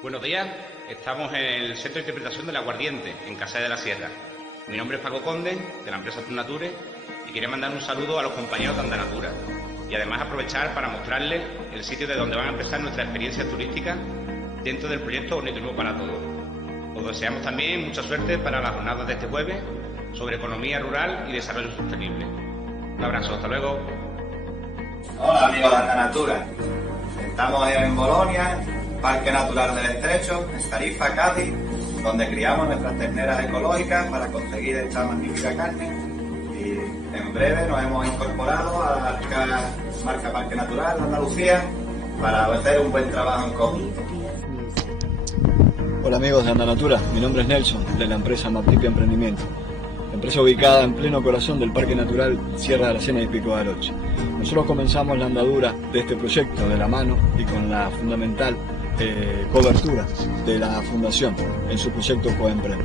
Buenos días, estamos en el Centro de Interpretación del Aguardiente, en Casa de la Sierra. Mi nombre es Paco Conde, de la empresa Turnature, y quería mandar un saludo a los compañeros de Andanatura y además aprovechar para mostrarles el sitio de donde van a empezar nuestra experiencia turística dentro del proyecto Orniturismo para Todos. Os deseamos también mucha suerte para las jornadas de este jueves sobre economía rural y desarrollo sostenible. Un abrazo, hasta luego. Hola amigos de Andanatura, estamos en Bolonia, Parque Natural del Estrecho, en Tarifa, Cádiz, donde criamos nuestras terneras ecológicas para conseguir esta magnífica carne, y en breve nos hemos incorporado a la marca Parque Natural de Andalucía para hacer un buen trabajo en conjunto. Hola amigos de Andanatura, mi nombre es Nelson, de la empresa Maptipia Emprendimiento, empresa ubicada en pleno corazón del Parque Natural Sierra de la Sena y Pico de Aroche. Nosotros comenzamos la andadura de este proyecto de la mano y con la fundamental cobertura de la Fundación en su proyecto Coemprende.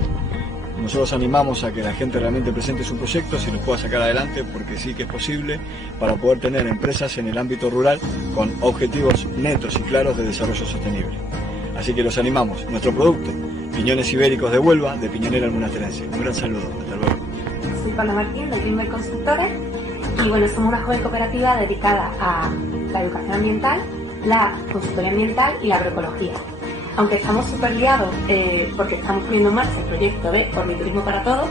Nosotros animamos a que la gente realmente presente su proyecto, si los pueda sacar adelante, porque sí que es posible, para poder tener empresas en el ámbito rural con objetivos netos y claros de desarrollo sostenible. Así que los animamos. Nuestro producto, piñones ibéricos de Huelva, de Piñonera Almunacerense. Un gran saludo, hasta luego. Soy Paula Martín, de Greenway Consultores, y bueno, somos una joven cooperativa dedicada a la educación ambiental, la consultoría ambiental y la agroecología. Aunque estamos súper liados porque estamos poniendo en marcha el proyecto de Orniturismo para Todos,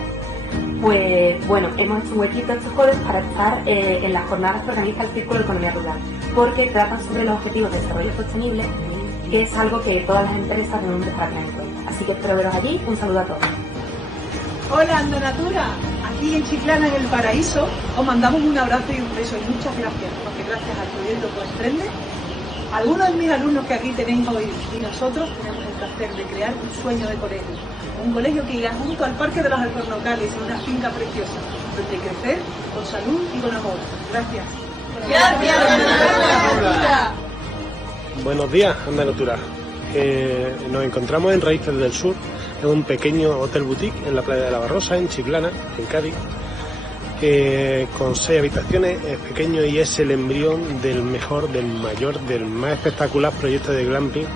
pues bueno, hemos hecho un huequito estos jueves para estar en las jornadas que organiza el Círculo de Economía Rural, porque tratan sobre los objetivos de desarrollo sostenible, que es algo que todas las empresas deben empezar a tener en cuenta. Así que espero veros allí. Un saludo a todos. Hola Andanatura, aquí en Chiclana, en el Paraíso, os mandamos un abrazo y un beso y muchas gracias, porque gracias al proyecto Coemprende, algunos de mis alumnos que aquí tenéis hoy y nosotros tenemos el placer de crear un sueño de colegio. Un colegio que irá junto al Parque de los Alcornocales, en una finca preciosa, donde crecer con salud y con amor. Gracias. Gracias, Andanatura. Buenos días, Andanatura. Nos encontramos en Raíces del Sur, en un pequeño hotel boutique en la playa de la Barrosa, en Chiclana, en Cádiz, con 6 habitaciones, es pequeño y es el embrión del mejor, del mayor, del más espectacular proyecto de glamping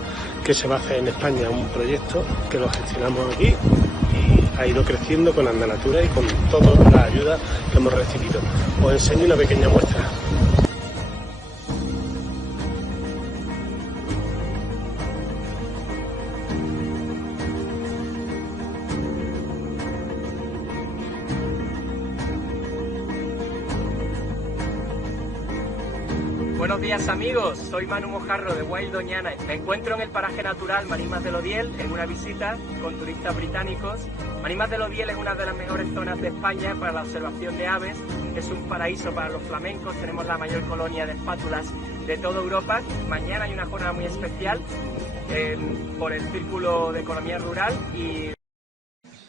que se va a hacer en España. Un proyecto que lo gestionamos aquí y ha ido creciendo con Andanatura y con todas las ayudas que hemos recibido. Os enseño una pequeña muestra. Buenos días amigos, soy Manu Mojarro de Wild Doñana. Me encuentro en el paraje natural Marismas de Lodiel en una visita con turistas británicos. Marismas de Lodiel es una de las mejores zonas de España para la observación de aves. Es un paraíso para los flamencos, tenemos la mayor colonia de espátulas de toda Europa. Mañana hay una jornada muy especial por el Círculo de Economía Rural y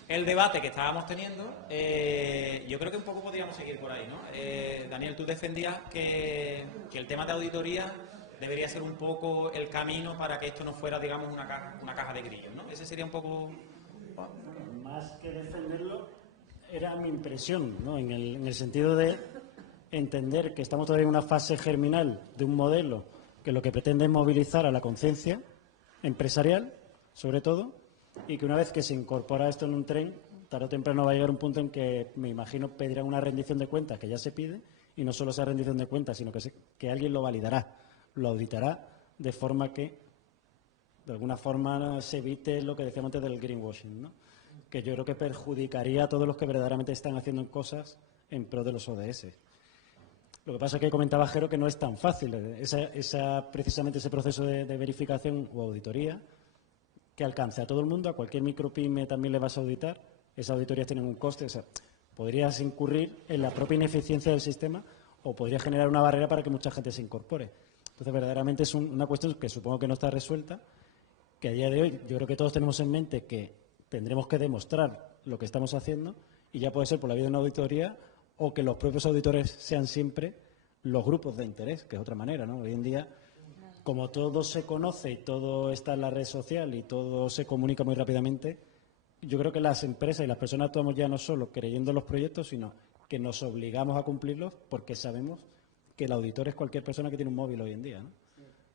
el debate que estábamos teniendo, yo creo que un poco podríamos seguir por ahí, ¿no? Daniel, tú defendías que el tema de auditoría debería ser un poco el camino para que esto no fuera, digamos, una caja de grillos, ¿no? Ese sería un poco... Más que defenderlo, era mi impresión, ¿no? En el sentido de entender que estamos todavía en una fase germinal de un modelo que lo que pretende es movilizar a la conciencia empresarial, sobre todo, y que una vez que se incorpora esto en un tren, tarde o temprano va a llegar un punto en que, me imagino, pedirán una rendición de cuentas, que ya se pide, y no solo sea rendición de cuentas, sino que alguien lo validará, lo auditará, de forma que, de alguna forma, se evite lo que decíamos antes del greenwashing, ¿no? Que yo creo que perjudicaría a todos los que verdaderamente están haciendo cosas en pro de los ODS. Lo que pasa es que comentaba Jero que no es tan fácil, precisamente ese proceso de verificación o auditoría, que alcance a todo el mundo, a cualquier micropyme también le vas a auditar, esas auditorías tienen un coste, o sea, podrías incurrir en la propia ineficiencia del sistema o podría generar una barrera para que mucha gente se incorpore. Entonces, verdaderamente es una cuestión que supongo que no está resuelta, que a día de hoy yo creo que todos tenemos en mente que tendremos que demostrar lo que estamos haciendo y ya puede ser por la vía de una auditoría o que los propios auditores sean siempre los grupos de interés, que es otra manera, ¿no? Hoy en día, como todo se conoce y todo está en la red social y todo se comunica muy rápidamente, yo creo que las empresas y las personas actuamos ya no solo creyendo en los proyectos, sino que nos obligamos a cumplirlos porque sabemos que el auditor es cualquier persona que tiene un móvil hoy en día, ¿no?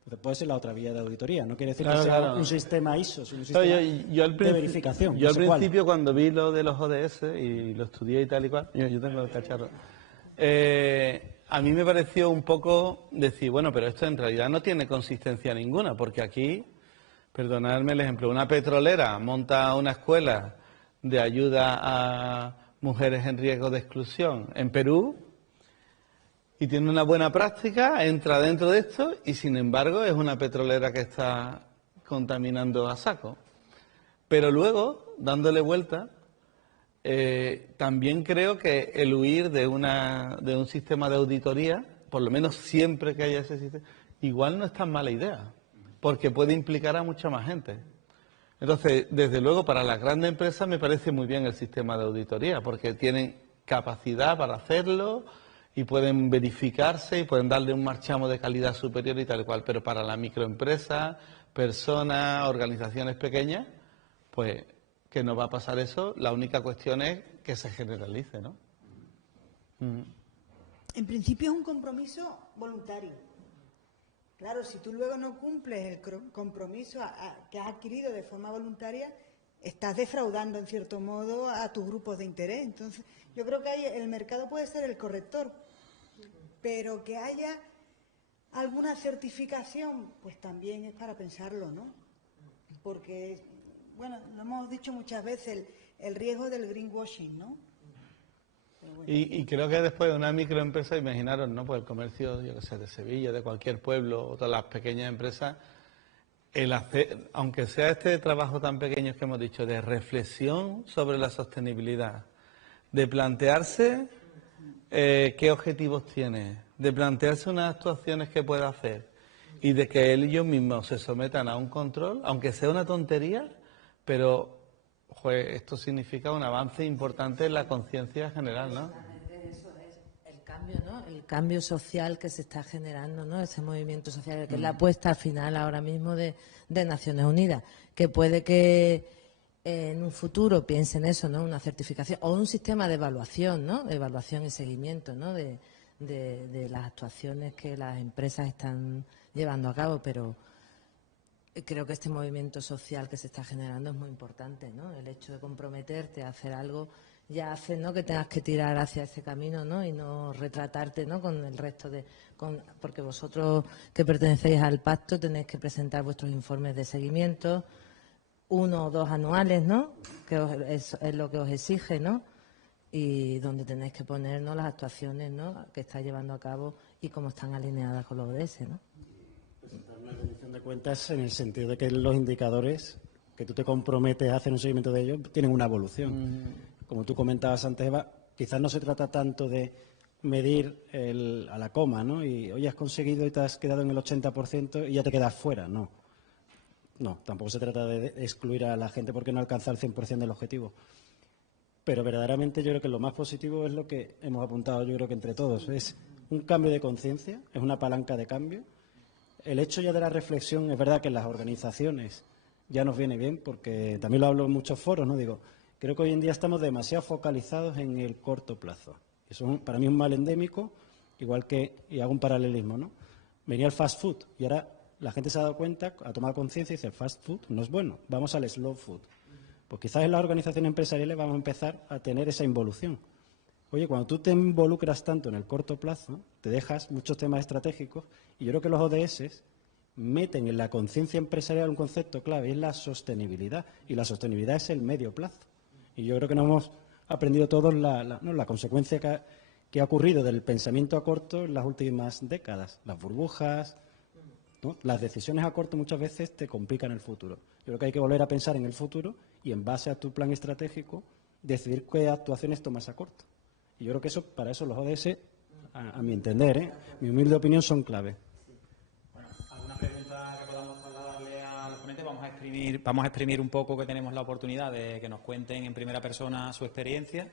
Entonces puede ser la otra vía de auditoría. No quiere decir Claro, que sea claro. un sistema ISO, sino un sistema de verificación. Yo no al sé cuál. principio, cuando vi lo de los ODS y lo estudié y tal y cual, yo tengo el cacharro, a mí me pareció un poco decir, bueno, pero esto en realidad no tiene consistencia ninguna, porque aquí, perdonadme el ejemplo, una petrolera monta una escuela de ayuda a mujeres en riesgo de exclusión en Perú y tiene una buena práctica, entra dentro de esto y sin embargo es una petrolera que está contaminando a saco. Pero luego, dándole vuelta, también creo que el huir de un sistema de auditoría, por lo menos siempre que haya ese sistema, igual no es tan mala idea, porque puede implicar a mucha más gente. Entonces, desde luego, para las grandes empresas me parece muy bien el sistema de auditoría, porque tienen capacidad para hacerlo y pueden verificarse y pueden darle un marchamo de calidad superior y tal cual. Pero para la microempresa, personas, organizaciones pequeñas, pues que no va a pasar eso. La única cuestión es que se generalice, ¿no? En principio es un compromiso voluntario. Claro, si tú luego no cumples el compromiso que has adquirido de forma voluntaria, estás defraudando en cierto modo a tus grupos de interés. Entonces, yo creo que ahí el mercado puede ser el corrector, pero que haya alguna certificación, pues también es para pensarlo, ¿no? Porque, bueno, lo hemos dicho muchas veces, el riesgo del greenwashing, ¿no? Bueno. Y creo que después de una microempresa, imaginaros, ¿no? Pues el comercio, yo que sé, de Sevilla, de cualquier pueblo, o todas las pequeñas empresas, el hacer, aunque sea este trabajo tan pequeño que hemos dicho, de reflexión sobre la sostenibilidad, de plantearse qué objetivos tiene, de plantearse unas actuaciones que puede hacer y de que ellos mismos se sometan a un control, aunque sea una tontería, pero pues, esto significa un avance importante en la conciencia general, ¿no? Eso es el cambio, ¿no? El cambio social que se está generando, ¿no? Ese movimiento social, que es la apuesta al final ahora mismo de Naciones Unidas, que puede que en un futuro piensen eso, ¿no? Una certificación o un sistema de evaluación, ¿no? De evaluación y seguimiento, ¿no? De las actuaciones que las empresas están llevando a cabo, pero creo que este movimiento social que se está generando es muy importante, ¿no? El hecho de comprometerte a hacer algo ya hace, ¿no?, que tengas que tirar hacia ese camino, ¿no? Y no retratarte, ¿no?, con el resto porque vosotros que pertenecéis al pacto tenéis que presentar vuestros informes de seguimiento, 1 o 2 anuales, ¿no?, que es lo que os exige, ¿no? Y donde tenéis que poner, ¿no?, las actuaciones, ¿no?, que estáis llevando a cabo y cómo están alineadas con los ODS, ¿no? Presentar una rendición de cuentas en el sentido de que los indicadores que tú te comprometes a hacer un seguimiento de ellos tienen una evolución. Como tú comentabas antes, Eva, quizás no se trata tanto de medir a la coma, ¿no? Y hoy has conseguido y te has quedado en el 80% y ya te quedas fuera, no. No, tampoco se trata de excluir a la gente porque no alcanza el 100% del objetivo. Pero verdaderamente yo creo que lo más positivo es lo que hemos apuntado, yo creo que entre todos, es un cambio de conciencia, es una palanca de cambio. El hecho ya de la reflexión, es verdad que en las organizaciones ya nos viene bien, porque también lo hablo en muchos foros, ¿no? Digo, creo que hoy en día estamos demasiado focalizados en el corto plazo. Eso para mí es un mal endémico, igual que, y hago un paralelismo, ¿no? Venía el fast food y ahora la gente se ha dado cuenta, ha tomado conciencia y dice, el fast food no es bueno, vamos al slow food. Pues quizás en las organizaciones empresariales vamos a empezar a tener esa involución. Oye, cuando tú te involucras tanto en el corto plazo, te dejas muchos temas estratégicos y yo creo que los ODS meten en la conciencia empresarial un concepto clave, es la sostenibilidad. Y la sostenibilidad es el medio plazo. Y yo creo que nos hemos aprendido todos la consecuencia que ha ocurrido del pensamiento a corto en las últimas décadas. Las burbujas, ¿no? Las decisiones a corto muchas veces te complican el futuro. Yo creo que hay que volver a pensar en el futuro y en base a tu plan estratégico decidir qué actuaciones tomas a corto. Y yo creo que eso, para eso los ODS, a mi entender, mi humilde opinión, son clave. Bueno, ¿alguna pregunta que podamos trasladarle a los ponentes? Vamos a exprimir un poco, que tenemos la oportunidad de que nos cuenten en primera persona su experiencia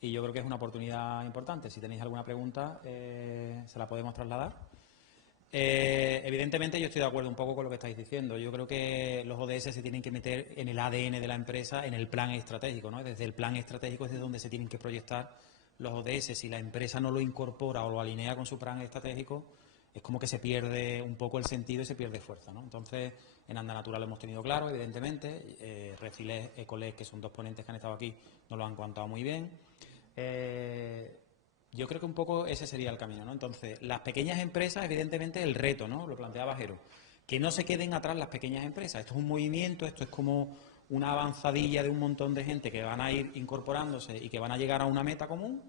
y yo creo que es una oportunidad importante. Si tenéis alguna pregunta, se la podemos trasladar. Evidentemente yo estoy de acuerdo un poco con lo que estáis diciendo. Yo creo que los ODS se tienen que meter en el ADN de la empresa, en el plan estratégico, ¿no? Desde el plan estratégico es desde donde se tienen que proyectar los ODS. Si la empresa no lo incorpora o lo alinea con su plan estratégico, es como que se pierde un poco el sentido y se pierde fuerza, ¿no? Entonces, en Andanatura lo hemos tenido claro, evidentemente. Recilés, Ecolés, que son dos ponentes que han estado aquí, nos lo han contado muy bien. Yo creo que un poco ese sería el camino, ¿no? Entonces, las pequeñas empresas, evidentemente, el reto, ¿no? Lo planteaba Jero. Que no se queden atrás las pequeñas empresas. Esto es un movimiento, esto es como una avanzadilla de un montón de gente que van a ir incorporándose y que van a llegar a una meta común.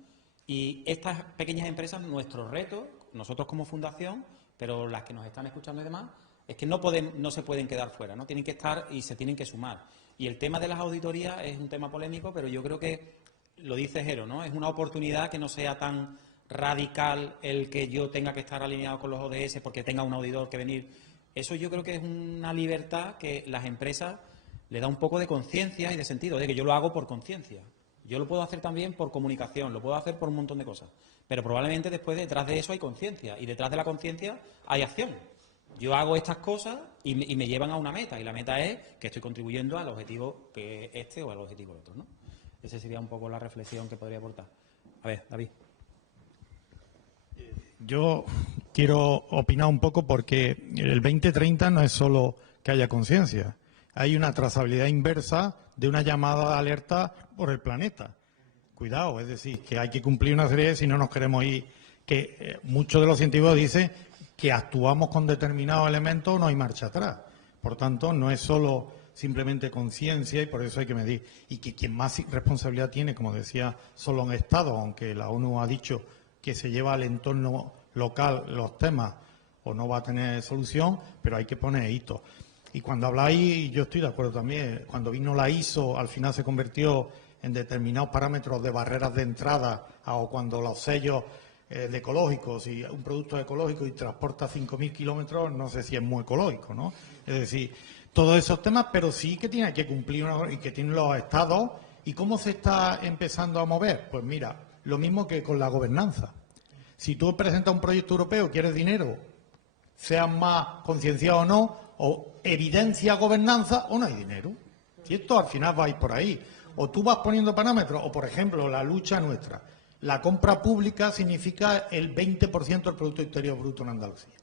Y estas pequeñas empresas, nuestro reto, nosotros como fundación, pero las que nos están escuchando y demás, es que no se pueden quedar fuera, ¿no? Tienen que estar y se tienen que sumar. Y el tema de las auditorías es un tema polémico, pero yo creo que, lo dice Jero, ¿no? Es una oportunidad que no sea tan radical el que yo tenga que estar alineado con los ODS porque tenga un auditor que venir. Eso yo creo que es una libertad que las empresas le da un poco de conciencia y de sentido, de que yo lo hago por conciencia. Yo lo puedo hacer también por comunicación, lo puedo hacer por un montón de cosas. Pero probablemente después detrás de eso hay conciencia y detrás de la conciencia hay acción. Yo hago estas cosas y me llevan a una meta, y la meta es que estoy contribuyendo al objetivo que este o al objetivo otro, ¿no? Esa sería un poco la reflexión que podría aportar. A ver, David. Yo quiero opinar un poco porque el 2030 no es solo que haya conciencia. Hay una trazabilidad inversa de una llamada de alerta por el planeta. Cuidado, es decir, que hay que cumplir una serie, si no nos queremos ir, que muchos de los científicos dicen que actuamos con determinados elementos, no hay marcha atrás. Por tanto, no es solo simplemente conciencia, y por eso hay que medir. Y que quien más responsabilidad tiene, como decía, son los Estados, aunque la ONU ha dicho que se lleva al entorno local los temas o no va a tener solución, pero hay que poner hitos. Y cuando habláis, yo estoy de acuerdo también, cuando vino la ISO, al final se convirtió en determinados parámetros de barreras de entrada, o cuando los sellos de ecológicos, si un producto es ecológico y transporta 5.000 kilómetros, no sé si es muy ecológico, ¿no? Es decir, todos esos temas, pero sí que tiene que cumplir y que tienen los estados. ¿Y cómo se está empezando a mover? Pues mira, lo mismo que con la gobernanza. Si tú presentas un proyecto europeo, quieres dinero, seas más concienciado o no, o evidencia gobernanza o no hay dinero. Si esto al final va a ir por ahí. O tú vas poniendo parámetros, o por ejemplo, la lucha nuestra. La compra pública significa el 20% del Producto Interior Bruto en Andalucía.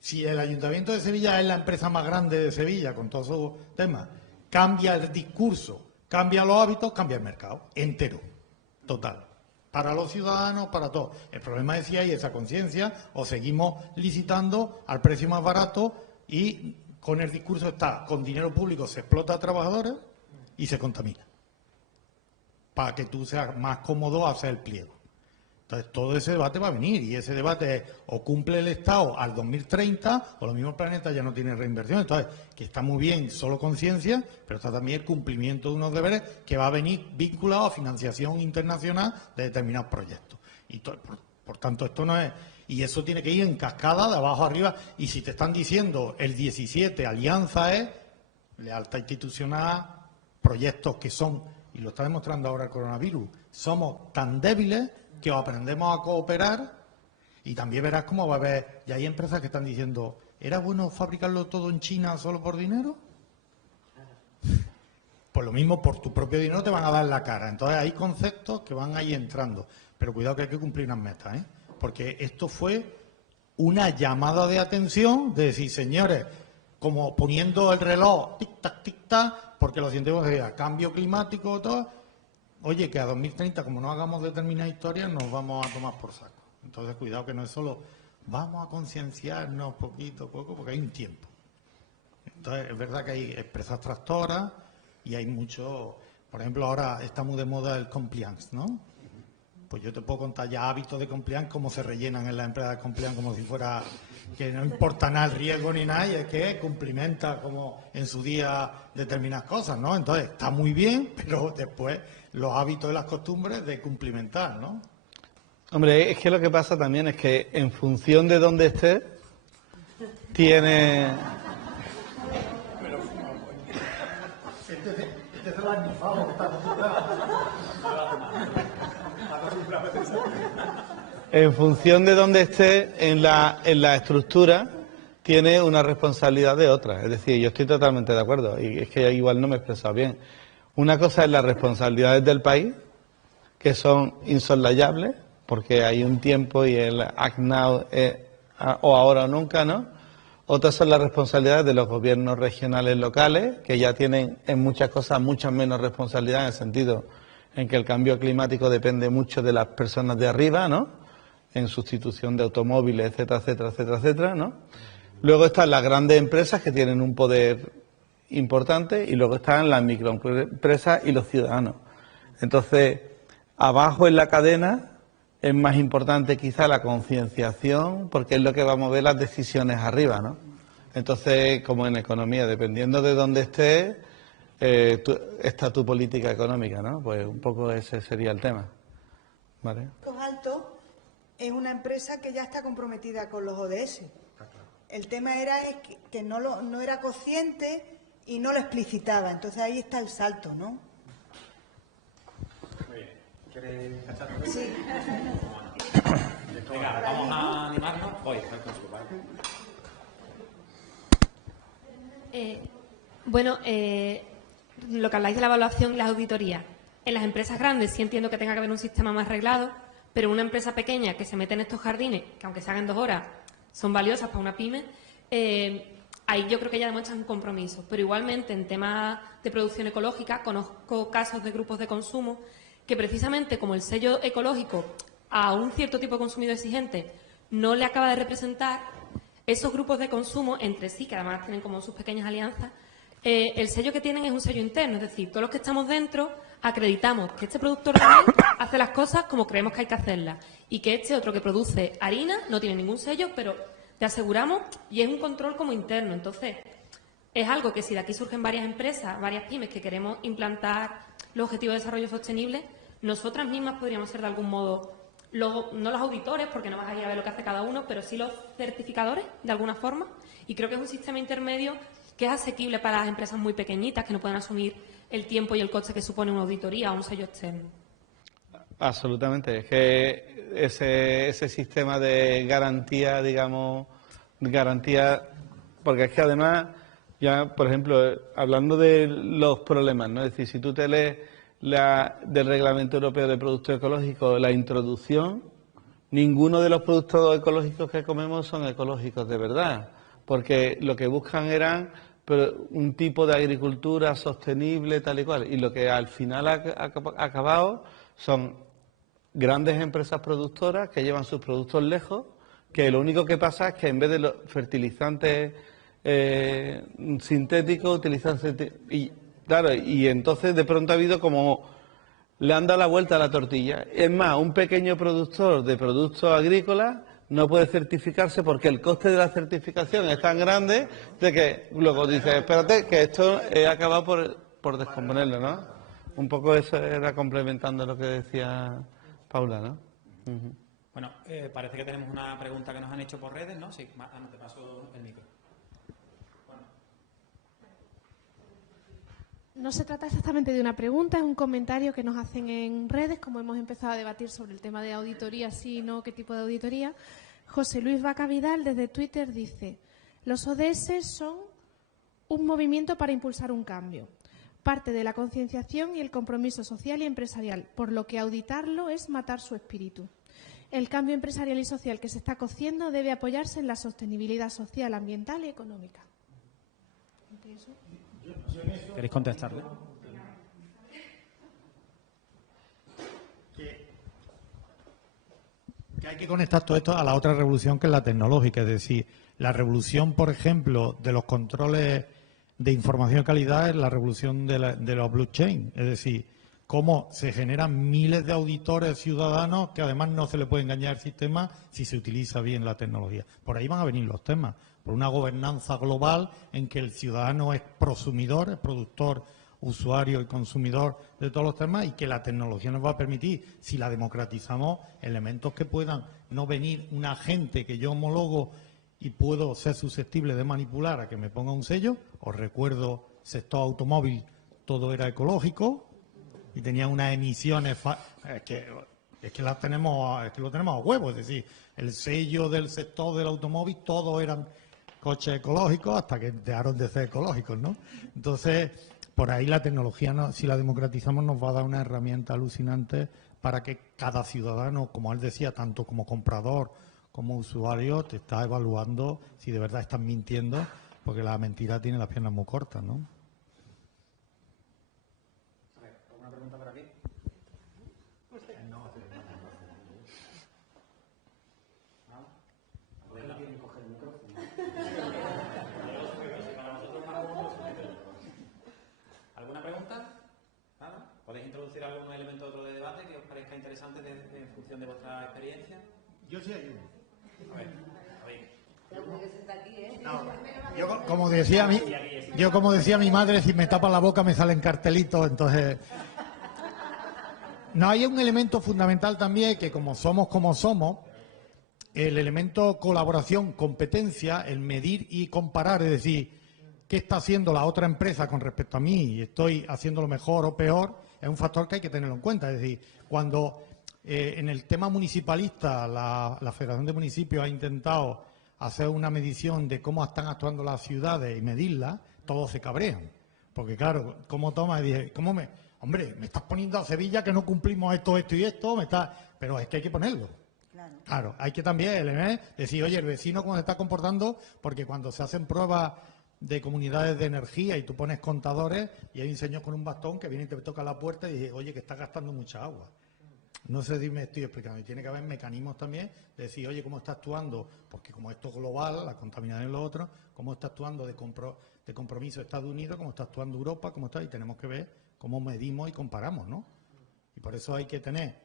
Si el Ayuntamiento de Sevilla es la empresa más grande de Sevilla, con todos esos temas, cambia el discurso, cambia los hábitos, cambia el mercado entero, total. Para los ciudadanos, para todos. El problema es si hay esa conciencia o seguimos licitando al precio más barato y con el discurso está, con dinero público se explota a trabajadores y se contamina. Para que tú seas más cómodo hacer el pliego. Entonces, todo ese debate va a venir y ese debate es, o cumple el Estado al 2030 o lo mismo el planeta ya no tiene reinversión. Entonces, que está muy bien solo conciencia, pero está también el cumplimiento de unos deberes que va a venir vinculado a financiación internacional de determinados proyectos. Y por tanto, esto no es... Y eso tiene que ir en cascada de abajo arriba. Y si te están diciendo el 17, alianza es lealtad institucional, proyectos que son, y lo está demostrando ahora el coronavirus, somos tan débiles que aprendemos a cooperar y también verás cómo va a haber, y hay empresas que están diciendo, ¿era bueno fabricarlo todo en China solo por dinero? Pues lo mismo, por tu propio dinero te van a dar la cara. Entonces hay conceptos que van ahí entrando, pero cuidado que hay que cumplir unas metas, ¿eh? Porque esto fue una llamada de atención de decir, señores, como poniendo el reloj tic-tac, tic-tac, porque los científicos decían, cambio climático, todo. Oye, que a 2030, como no hagamos determinadas historias, nos vamos a tomar por saco. Entonces, cuidado que no es solo vamos a concienciarnos poquito a poco, porque hay un tiempo. Entonces, es verdad que hay empresas tractoras y hay mucho... Por ejemplo, ahora está muy de moda el compliance, ¿no? Pues yo te puedo contar ya hábitos de compliance, cómo se rellenan en las empresas de compliance, como si fuera que no importa nada el riesgo ni nada, y es que cumplimenta como en su día determinadas cosas, ¿no? Entonces, está muy bien, pero después los hábitos y las costumbres de cumplimentar, ¿no? Hombre, es que lo que pasa también es que en función de dónde estés, tiene... En función de dónde estés en la estructura, tiene una responsabilidad de otra. Es decir, yo estoy totalmente de acuerdo, y es que igual no me he expresado bien. Una cosa es las responsabilidades del país, que son insoslayables, porque hay un tiempo y el Act Now es o ahora o nunca, ¿no? Otras son las responsabilidades de los gobiernos regionales locales, que ya tienen en muchas cosas muchas menos responsabilidad, en el sentido en que el cambio climático depende mucho de las personas de arriba, ¿no? En sustitución de automóviles, etcétera, etcétera, etcétera, etcétera, ¿no? Luego están las grandes empresas que tienen un poder importante y luego están las microempresas y los ciudadanos. Entonces, abajo en la cadena es más importante quizá la concienciación, porque es lo que va a mover las decisiones arriba, ¿no? Entonces, como en economía, dependiendo de dónde estés, está tu política económica, ¿no? Pues un poco ese sería el tema, ¿vale? Alto es una empresa que ya está comprometida con los ODS. El tema era que no era consciente y no lo explicitaba. Entonces ahí está el salto, ¿no? ¿Quieres cachar? Sí. Venga, vamos a animarnos. Voy, Bueno, lo que habláis de la evaluación y las auditorías. En las empresas grandes sí entiendo que tenga que haber un sistema más reglado, pero una empresa pequeña que se mete en estos jardines, que aunque se hagan 2 horas, son valiosas para una pyme, ahí yo creo que ya demuestran un compromiso. Pero igualmente en temas de producción ecológica conozco casos de grupos de consumo que precisamente como el sello ecológico a un cierto tipo de consumidor exigente no le acaba de representar, esos grupos de consumo entre sí, que además tienen como sus pequeñas alianzas, el sello que tienen es un sello interno, es decir, todos los que estamos dentro acreditamos que este productor hace las cosas como creemos que hay que hacerlas y que este otro que produce harina no tiene ningún sello, pero te aseguramos, y es un control como interno. Entonces, es algo que si de aquí surgen varias empresas, varias pymes que queremos implantar los objetivos de desarrollo sostenible, nosotras mismas podríamos ser de algún modo, no los auditores, porque no vas a ir a ver lo que hace cada uno, pero sí los certificadores, de alguna forma. Y creo que es un sistema intermedio que es asequible para las empresas muy pequeñitas, que no pueden asumir el tiempo y el coste que supone una auditoría o un sello externo. Absolutamente. Es que ese sistema de garantía, digamos, porque es que además, ya, por ejemplo, hablando de los problemas, ¿no? Es decir, si tú te lees del Reglamento Europeo de Productos Ecológicos, la introducción, ninguno de los productos ecológicos que comemos son ecológicos de verdad, porque lo que buscan eran un tipo de agricultura sostenible, tal y cual, y lo que al final ha acabado son grandes empresas productoras que llevan sus productos lejos, que lo único que pasa es que en vez de los fertilizantes sintéticos utilizan y claro, y entonces de pronto ha habido como le han dado la vuelta a la tortilla. Es más, un pequeño productor de productos agrícolas no puede certificarse porque el coste de la certificación es tan grande de que luego dice, espérate, que esto he acabado por descomponerlo, ¿no? Un poco eso era complementando lo que decía Paula, ¿no? Uh-huh. Bueno, parece que tenemos una pregunta que nos han hecho por redes, ¿no? Sí, Ana, te paso el micro. Bueno. No se trata exactamente de una pregunta, es un comentario que nos hacen en redes, como hemos empezado a debatir sobre el tema de auditoría, sí, no, qué tipo de auditoría. José Luis Vaca Vidal desde Twitter dice: los ODS son un movimiento para impulsar un cambio, parte de la concienciación y el compromiso social y empresarial, por lo que auditarlo es matar su espíritu. El cambio empresarial y social que se está cociendo debe apoyarse en la sostenibilidad social, ambiental y económica. ¿Queréis contestarle? Que hay que conectar todo esto a la otra revolución, que es la tecnológica, es decir, la revolución, por ejemplo, de los controles de información de calidad es la revolución de los blockchain, es decir, cómo se generan miles de auditores ciudadanos que además no se le puede engañar al sistema si se utiliza bien la tecnología. Por ahí van a venir los temas, por una gobernanza global en que el ciudadano es prosumidor, es productor, usuario y consumidor de todos los temas, y que la tecnología nos va a permitir, si la democratizamos, elementos que puedan no venir un agente que yo homologo y puedo ser susceptible de manipular a que me ponga un sello. Os recuerdo, sector automóvil, todo era ecológico y tenía unas emisiones es que las tenemos, es que lo tenemos a huevo, es decir, el sello del sector del automóvil, todos eran coches ecológicos hasta que dejaron de ser ecológicos, ¿no? Entonces, por ahí la tecnología, si la democratizamos, nos va a dar una herramienta alucinante para que cada ciudadano, como él decía, tanto como comprador como usuario te está evaluando si de verdad estás mintiendo, porque la mentira tiene las piernas muy cortas, ¿no? A ver, ¿alguna pregunta por aquí? ¿Alguna pregunta? ¿Nada? ¿Podéis introducir algún elemento otro de debate que os parezca interesante en función de vuestra experiencia? Yo sí ayudo. A ver, Yo como decía mi madre, si me tapa la boca me salen cartelitos, entonces... No, hay un elemento fundamental también que como somos, el elemento colaboración, competencia, el medir y comparar, es decir, qué está haciendo la otra empresa con respecto a mí y estoy haciéndolo mejor o peor, es un factor que hay que tenerlo en cuenta. Es decir, cuando en el tema municipalista la Federación de Municipios ha intentado hacer una medición de cómo están actuando las ciudades y medirlas, todos se cabrean. Porque claro, ¿cómo toma? Y dije, hombre, me estás poniendo a Sevilla que no cumplimos esto y esto, pero es que hay que ponerlo. Claro, hay que también decir, oye, el vecino cómo se está comportando, porque cuando se hacen pruebas de comunidades de energía y tú pones contadores y hay un señor con un bastón que viene y te toca la puerta y dice, oye, que estás gastando mucha agua. No sé si me estoy explicando. Y tiene que haber mecanismos también de decir, oye, ¿cómo está actuando? Porque como esto es global, la contaminación es lo otro, ¿cómo está actuando de compromiso Estados Unidos? ¿Cómo está actuando Europa? ¿Cómo está? Y tenemos que ver cómo medimos y comparamos, ¿no? Y por eso hay que tener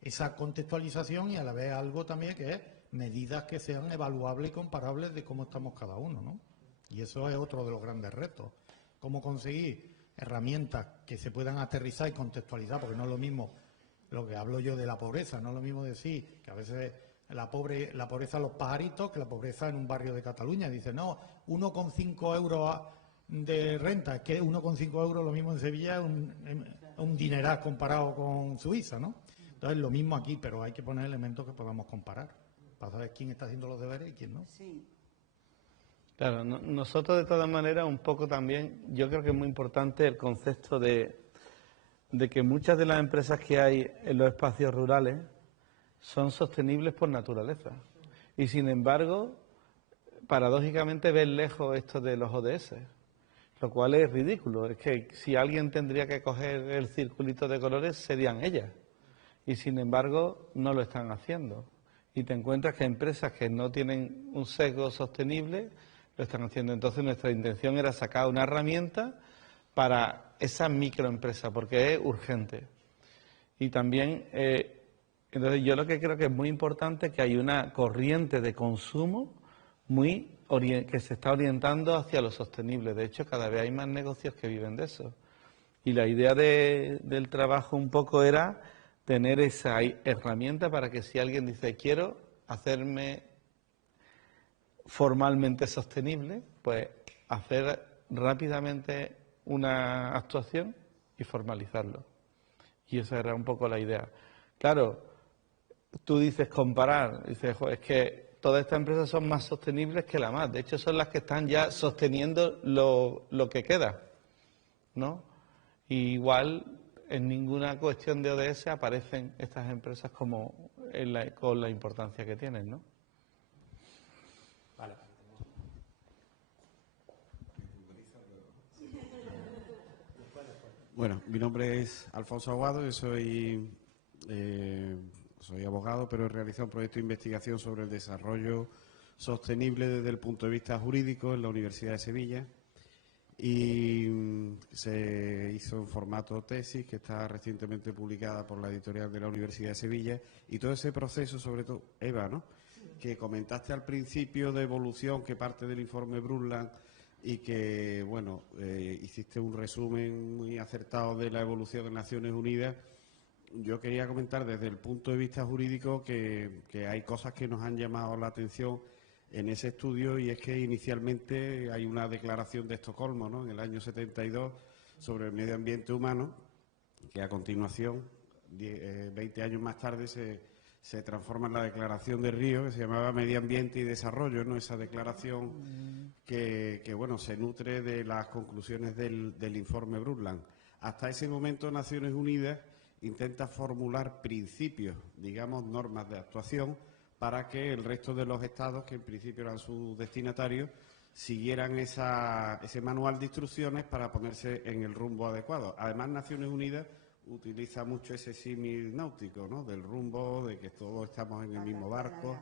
esa contextualización y a la vez algo también que es medidas que sean evaluables y comparables de cómo estamos cada uno, ¿no? Y eso es otro de los grandes retos. Cómo conseguir herramientas que se puedan aterrizar y contextualizar, porque no es lo mismo lo que hablo yo de la pobreza, no es lo mismo decir que a veces la pobreza de los pajaritos que la pobreza en un barrio de Cataluña. Dice, no, 1,5 euros de renta, es que 1,5 euros lo mismo en Sevilla es un dineral comparado con Suiza, ¿no? Entonces lo mismo aquí, pero hay que poner elementos que podamos comparar para saber quién está haciendo los deberes y quién no. Sí. Claro, nosotros de todas maneras un poco también, yo creo que es muy importante el concepto de que muchas de las empresas que hay en los espacios rurales son sostenibles por naturaleza. Y sin embargo, paradójicamente ven lejos esto de los ODS, lo cual es ridículo. Es que si alguien tendría que coger el circulito de colores serían ellas. Y sin embargo no lo están haciendo. Y te encuentras que empresas que no tienen un sesgo sostenible lo están haciendo. Entonces nuestra intención era sacar una herramienta para esa microempresa, porque es urgente. Y también, entonces yo lo que creo que es muy importante es que hay una corriente de consumo que se está orientando hacia lo sostenible. De hecho, cada vez hay más negocios que viven de eso. Y la idea del trabajo un poco era tener esa herramienta para que si alguien dice quiero hacerme formalmente sostenible, pues hacer rápidamente una actuación y formalizarlo. Y esa era un poco la idea. Claro, tú dices comparar, dices, es que todas estas empresas son más sostenibles que la más. De hecho, son las que están ya sosteniendo lo que queda, ¿no? Y igual en ninguna cuestión de ODS aparecen estas empresas como con la importancia que tienen, ¿no? Vale. Bueno, mi nombre es Alfonso Aguado, yo soy abogado, pero he realizado un proyecto de investigación sobre el desarrollo sostenible desde el punto de vista jurídico en la Universidad de Sevilla y se hizo en formato tesis que está recientemente publicada por la editorial de la Universidad de Sevilla y todo ese proceso, sobre todo, Eva, ¿no?, que comentaste al principio de evolución que parte del informe Brundtland y que, bueno, hiciste un resumen muy acertado de la evolución de Naciones Unidas. Yo quería comentar desde el punto de vista jurídico que hay cosas que nos han llamado la atención en ese estudio y es que inicialmente hay una declaración de Estocolmo, ¿no?, en el año 72 sobre el medio ambiente humano, que a continuación, 20 años más tarde, se transforma en la Declaración de Río, que se llamaba Medio Ambiente y Desarrollo, ¿no?, esa declaración que bueno, se nutre de las conclusiones del informe Brundtland. Hasta ese momento Naciones Unidas intenta formular principios, digamos, normas de actuación para que el resto de los estados, que en principio eran sus destinatarios, siguieran ese manual de instrucciones para ponerse en el rumbo adecuado. Además, Naciones Unidas utiliza mucho ese símil náutico, ¿no?, del rumbo, de que todos estamos en el mismo barco,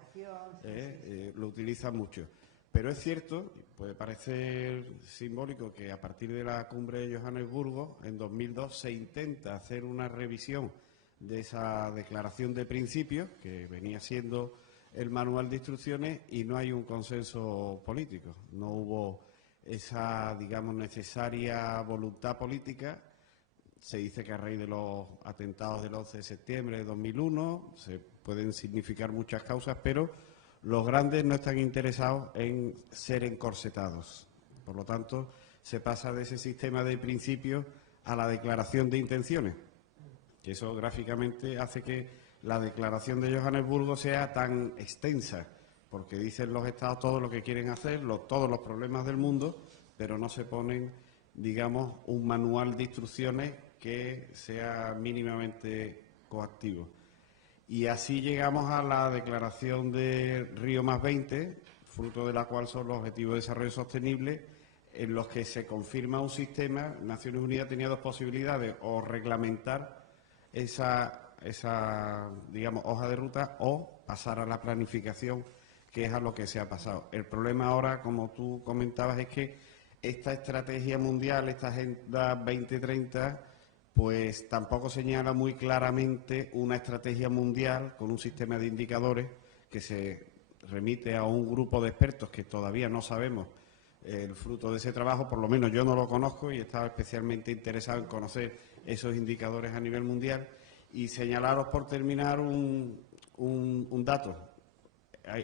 lo utiliza mucho. Pero es cierto, puede parecer simbólico, que a partir de la cumbre de Johannesburgo, en 2002, se intenta hacer una revisión de esa declaración de principios, que venía siendo el manual de instrucciones, y no hay un consenso político. No hubo esa, digamos, necesaria voluntad política. Se dice que a raíz de los atentados del 11 de septiembre de 2001 se pueden significar muchas causas, pero los grandes no están interesados en ser encorsetados. Por lo tanto, se pasa de ese sistema de principios a la declaración de intenciones, que eso gráficamente hace que la declaración de Johannesburgo sea tan extensa, porque dicen los estados todo lo que quieren hacer, todos los problemas del mundo, pero no se ponen, digamos, un manual de instrucciones que sea mínimamente coactivo. Y así llegamos a la declaración de Río +20, fruto de la cual son los Objetivos de Desarrollo Sostenible, en los que se confirma un sistema. Naciones Unidas tenía dos posibilidades: o reglamentar esa digamos, hoja de ruta, o pasar a la planificación, que es a lo que se ha pasado. El problema ahora, como tú comentabas, es que esta estrategia mundial, esta Agenda 2030, pues tampoco señala muy claramente una estrategia mundial con un sistema de indicadores que se remite a un grupo de expertos que todavía no sabemos el fruto de ese trabajo. Por lo menos yo no lo conozco y estaba especialmente interesado en conocer esos indicadores a nivel mundial. Y señalaros, por terminar, un dato.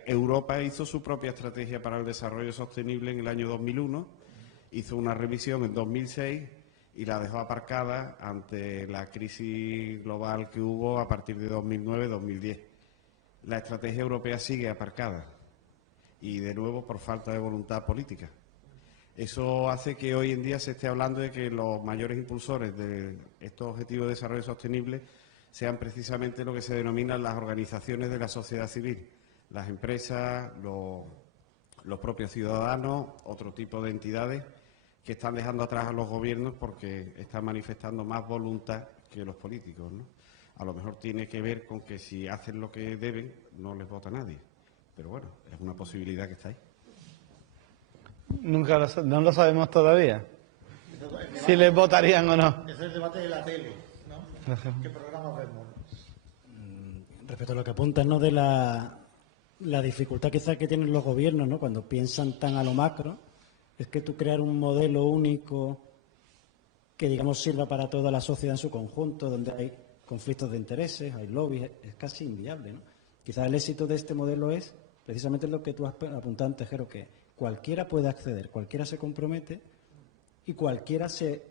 Europa hizo su propia estrategia para el desarrollo sostenible en el año 2001, hizo una revisión en 2006 y la dejó aparcada ante la crisis global que hubo a partir de 2009-2010. La estrategia europea sigue aparcada y, de nuevo, por falta de voluntad política. Eso hace que hoy en día se esté hablando de que los mayores impulsores de estos objetivos de desarrollo sostenible sean precisamente lo que se denominan las organizaciones de la sociedad civil, las empresas, los propios ciudadanos, otro tipo de entidades que están dejando atrás a los gobiernos porque están manifestando más voluntad que los políticos, ¿no? A lo mejor tiene que ver con que si hacen lo que deben, no les vota nadie. Pero bueno, es una posibilidad que está ahí. No lo sabemos todavía. Si les votarían o no. Es el debate de la tele, ¿no? ¿Qué programas vemos? Respecto a lo que apuntas, ¿no?, de la dificultad quizás que tienen los gobiernos, ¿no?, cuando piensan tan a lo macro, es que tú crear un modelo único que, digamos, sirva para toda la sociedad en su conjunto, donde hay conflictos de intereses, hay lobbies, es casi inviable, ¿no? Quizás el éxito de este modelo es precisamente lo que tú has apuntado antes, Jero, que cualquiera puede acceder, cualquiera se compromete y cualquiera se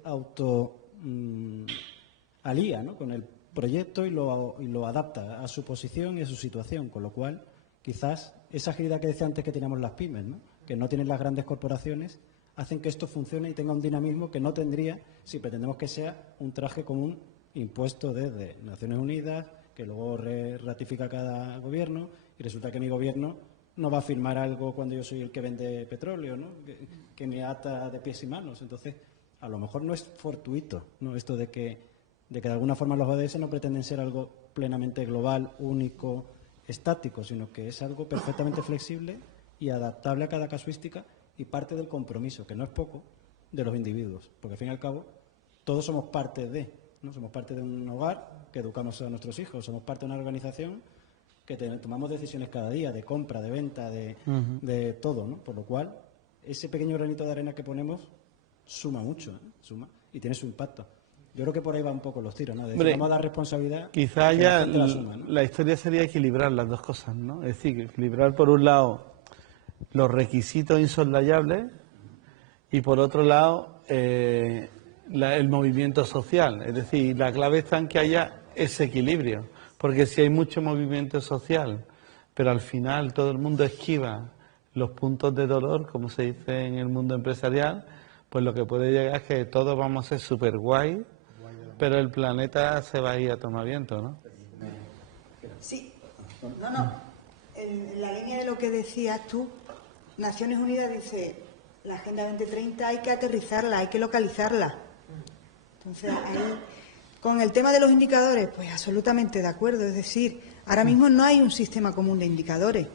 alía, ¿no?, con el proyecto y lo adapta a su posición y a su situación, con lo cual quizás esa agilidad que decía antes que teníamos las pymes, ¿no?, que no tienen las grandes corporaciones, hacen que esto funcione y tenga un dinamismo que no tendría si pretendemos que sea un traje común impuesto desde Naciones Unidas, que luego ratifica cada gobierno, y resulta que mi gobierno no va a firmar algo cuando yo soy el que vende petróleo, ¿no?, que me ata de pies y manos. Entonces, a lo mejor no es fortuito, ¿no?, esto de que de alguna forma los ODS no pretenden ser algo plenamente global, único, estático, sino que es algo perfectamente flexible y adaptable a cada casuística, y parte del compromiso, que no es poco, de los individuos, porque al fin y al cabo todos somos parte ¿no? Somos parte de un hogar que educamos a nuestros hijos, somos parte de una organización que tomamos decisiones cada día, de compra, de venta, de todo, ¿no? Por lo cual, ese pequeño granito de arena que ponemos suma mucho, ¿eh? Suma y tiene su impacto. Yo creo que por ahí van un poco los tiros, ¿no? De decir, vamos a dar responsabilidad. Quizá ya la historia sería equilibrar las dos cosas, ¿no? Es decir, equilibrar por un lado los requisitos insoslayables y por otro lado el movimiento social. Es decir, la clave está en que haya ese equilibrio, porque si hay mucho movimiento social, pero al final todo el mundo esquiva los puntos de dolor, como se dice en el mundo empresarial, pues lo que puede llegar es que todos vamos a ser súper guay, pero el planeta se va a ir a tomar viento, ¿no? Sí, no. en la línea de lo que decías tú, Naciones Unidas dice, la Agenda 2030 hay que aterrizarla, hay que localizarla. Entonces, ahí, con el tema de los indicadores, pues absolutamente de acuerdo. Es decir, ahora mismo no hay un sistema común de indicadores.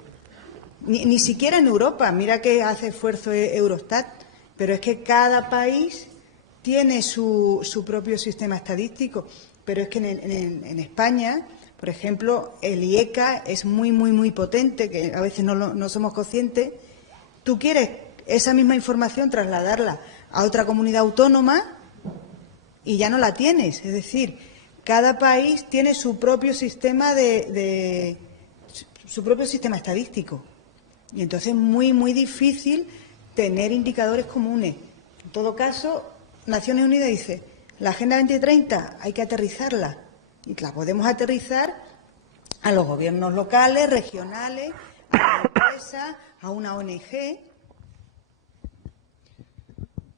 Ni siquiera en Europa. Mira que hace esfuerzo Eurostat, pero es que cada país tiene su propio sistema estadístico. Pero es que en España, por ejemplo, el IECA es muy potente, que a veces no somos conscientes. Tú quieres esa misma información trasladarla a otra comunidad autónoma y ya no la tienes. Es decir, cada país tiene su propio sistema su propio sistema estadístico. Y entonces es muy difícil tener indicadores comunes. En todo caso, Naciones Unidas dice, la Agenda 2030 hay que aterrizarla. Y la podemos aterrizar a los gobiernos locales, regionales, a la empresa, a una ONG.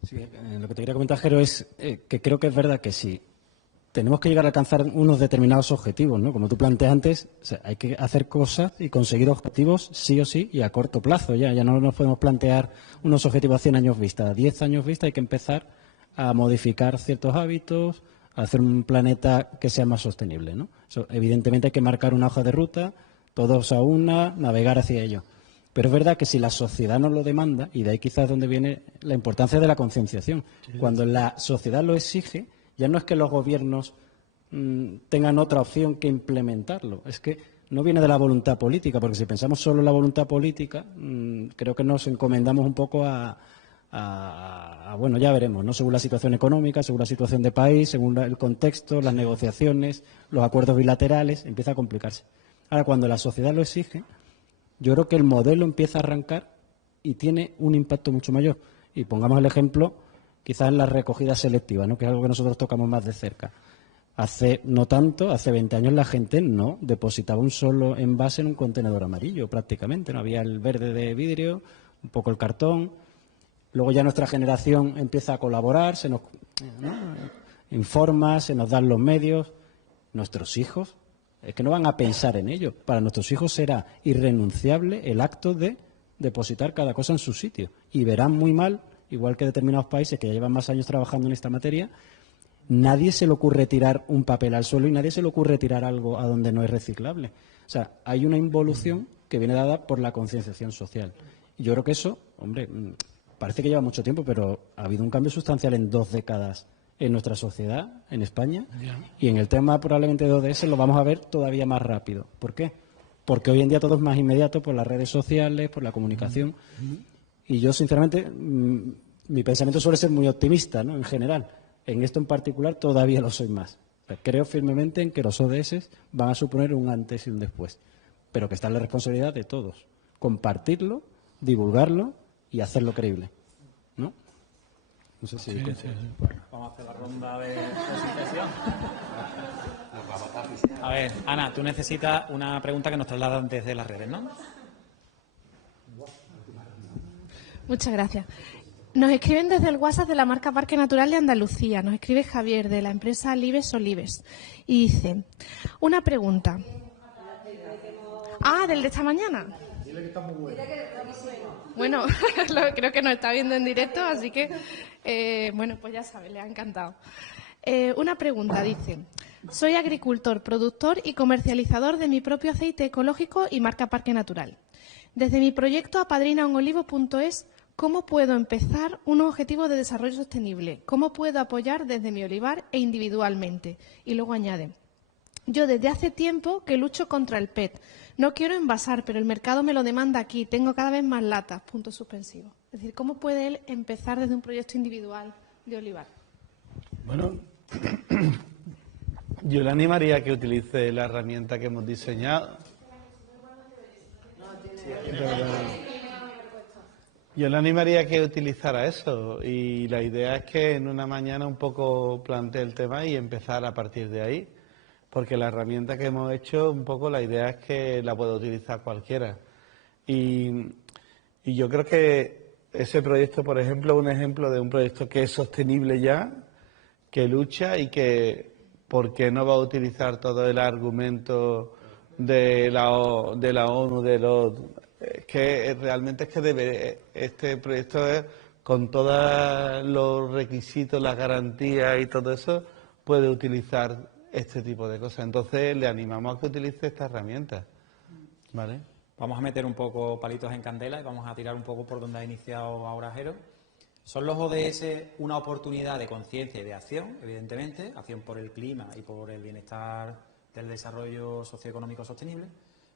Sí, lo que te quería comentar, Jero, es que creo que es verdad que sí. Tenemos que llegar a alcanzar unos determinados objetivos, ¿no? Como tú planteas antes, o sea, hay que hacer cosas y conseguir objetivos sí o sí y a corto plazo. Ya no nos podemos plantear unos objetivos a 100 años vista. A 10 años vista hay que empezar a modificar ciertos hábitos, a hacer un planeta que sea más sostenible, ¿no? Eso, evidentemente hay que marcar una hoja de ruta, todos a una, navegar hacia ello. Pero es verdad que si la sociedad nos lo demanda, y de ahí quizás donde viene la importancia de la concienciación, cuando la sociedad lo exige, ya no es que los gobiernos tengan otra opción que implementarlo, es que no viene de la voluntad política, porque si pensamos solo en la voluntad política, creo que nos encomendamos un poco bueno, ya veremos, ¿no? Según la situación económica, según la situación de país, según el contexto, las negociaciones, los acuerdos bilaterales, empieza a complicarse. Ahora, cuando la sociedad lo exige, yo creo que el modelo empieza a arrancar y tiene un impacto mucho mayor. Y pongamos el ejemplo, quizás en la recogida selectiva, ¿no? Que es algo que nosotros tocamos más de cerca. Hace no tanto, hace 20 años la gente no depositaba un solo envase en un contenedor amarillo prácticamente. No había el verde de vidrio, un poco el cartón. Luego ya nuestra generación empieza a colaborar, se nos informa, se nos dan los medios. Nuestros hijos es que no van a pensar en ello. Para nuestros hijos será irrenunciable el acto de depositar cada cosa en su sitio. Y verán muy mal, igual que determinados países que ya llevan más años trabajando en esta materia, nadie se le ocurre tirar un papel al suelo y nadie se le ocurre tirar algo a donde no es reciclable. O sea, hay una involución que viene dada por la concienciación social. Y yo creo que eso, hombre, parece que lleva mucho tiempo, pero ha habido un cambio sustancial en 2 décadas en nuestra sociedad, en España, y en el tema probablemente de ODS lo vamos a ver todavía más rápido. ¿Por qué? Porque hoy en día todo es más inmediato por las redes sociales, por la comunicación, y yo sinceramente, mi pensamiento suele ser muy optimista, ¿no? En general. En esto en particular todavía lo soy más. O sea, creo firmemente en que los ODS van a suponer un antes y un después, pero que está en la responsabilidad de todos. Compartirlo, divulgarlo y hacerlo creíble, ¿no? No sé si... Vamos a hacer la ronda de presentación. A ver, Ana, tú necesitas una pregunta que nos trasladan desde las redes, ¿no? Muchas gracias. Nos escriben desde el WhatsApp de la marca Parque Natural de Andalucía. Nos escribe Javier, de la empresa Libes Olives. Y dice, una pregunta. Ah, del de esta mañana. Dile que está muy bueno. Bueno, creo que nos está viendo en directo, así que, bueno, pues ya sabe, le ha encantado. Una pregunta, dice, soy agricultor, productor y comercializador de mi propio aceite ecológico y marca Parque Natural. Desde mi proyecto apadrinaunolivo.es, ¿cómo puedo empezar unos objetivos de desarrollo sostenible? ¿Cómo puedo apoyar desde mi olivar e individualmente? Y luego añade, yo desde hace tiempo que lucho contra el PET. No quiero envasar, pero el mercado me lo demanda aquí. Tengo cada vez más latas, puntos suspensivos. Es decir, ¿cómo puede él empezar desde un proyecto individual de olivar? Bueno, yo le animaría a que utilice la herramienta que hemos diseñado. Yo le animaría a que utilizara eso y la idea es que en una mañana un poco plantee el tema y empezar a partir de ahí. Porque la herramienta que hemos hecho, un poco la idea es que la pueda utilizar cualquiera. Y yo creo que ese proyecto, por ejemplo, es un ejemplo de un proyecto que es sostenible ya, que lucha y que, ¿por qué no va a utilizar todo el argumento de la ONU, que realmente es que este proyecto es, con todos los requisitos, las garantías y todo eso, puede utilizar este tipo de cosas. Entonces le animamos a que utilice esta herramienta, ¿vale? Vamos a meter un poco palitos en candela y vamos a tirar un poco por donde ha iniciado ahora Jero. ¿Son los ODS una oportunidad de conciencia y de acción, evidentemente, acción por el clima y por el bienestar del desarrollo socioeconómico sostenible?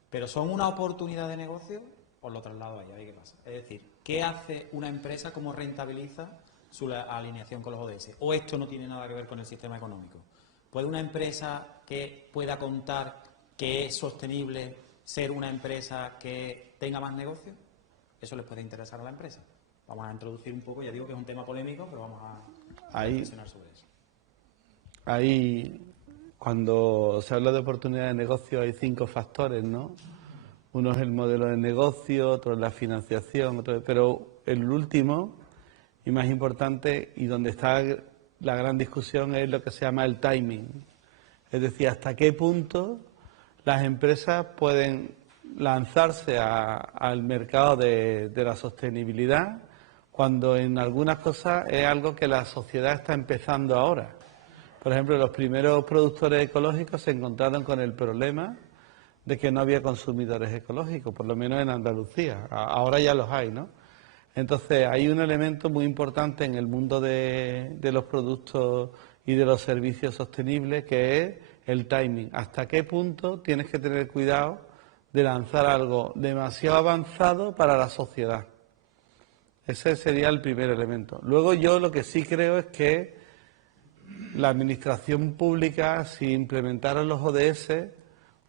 ¿Pero son una oportunidad de negocio? Os lo traslado ahí, a ver qué pasa. Es decir, ¿qué hace una empresa, cómo rentabiliza su alineación con los ODS? ¿O esto no tiene nada que ver con el sistema económico? ¿Puede una empresa que pueda contar que es sostenible ser una empresa que tenga más negocio? ¿Eso les puede interesar a la empresa? Vamos a introducir un poco, ya digo que es un tema polémico, pero vamos a reflexionar sobre eso. Ahí, cuando se habla de oportunidad de negocio, hay 5 factores, ¿no? Uno es el modelo de negocio, otro es la financiación, pero el último y más importante, y donde está la gran discusión, es lo que se llama el timing. Es decir, hasta qué punto las empresas pueden lanzarse al mercado de la sostenibilidad, cuando en algunas cosas es algo que la sociedad está empezando ahora. Por ejemplo, los primeros productores ecológicos se encontraron con el problema de que no había consumidores ecológicos, por lo menos en Andalucía. Ahora ya los hay, ¿no? Entonces, hay un elemento muy importante en el mundo de los productos y de los servicios sostenibles, que es el timing. ¿Hasta qué punto tienes que tener cuidado de lanzar algo demasiado avanzado para la sociedad? Ese sería el primer elemento. Luego yo lo que sí creo es que la administración pública, si implementara los ODS,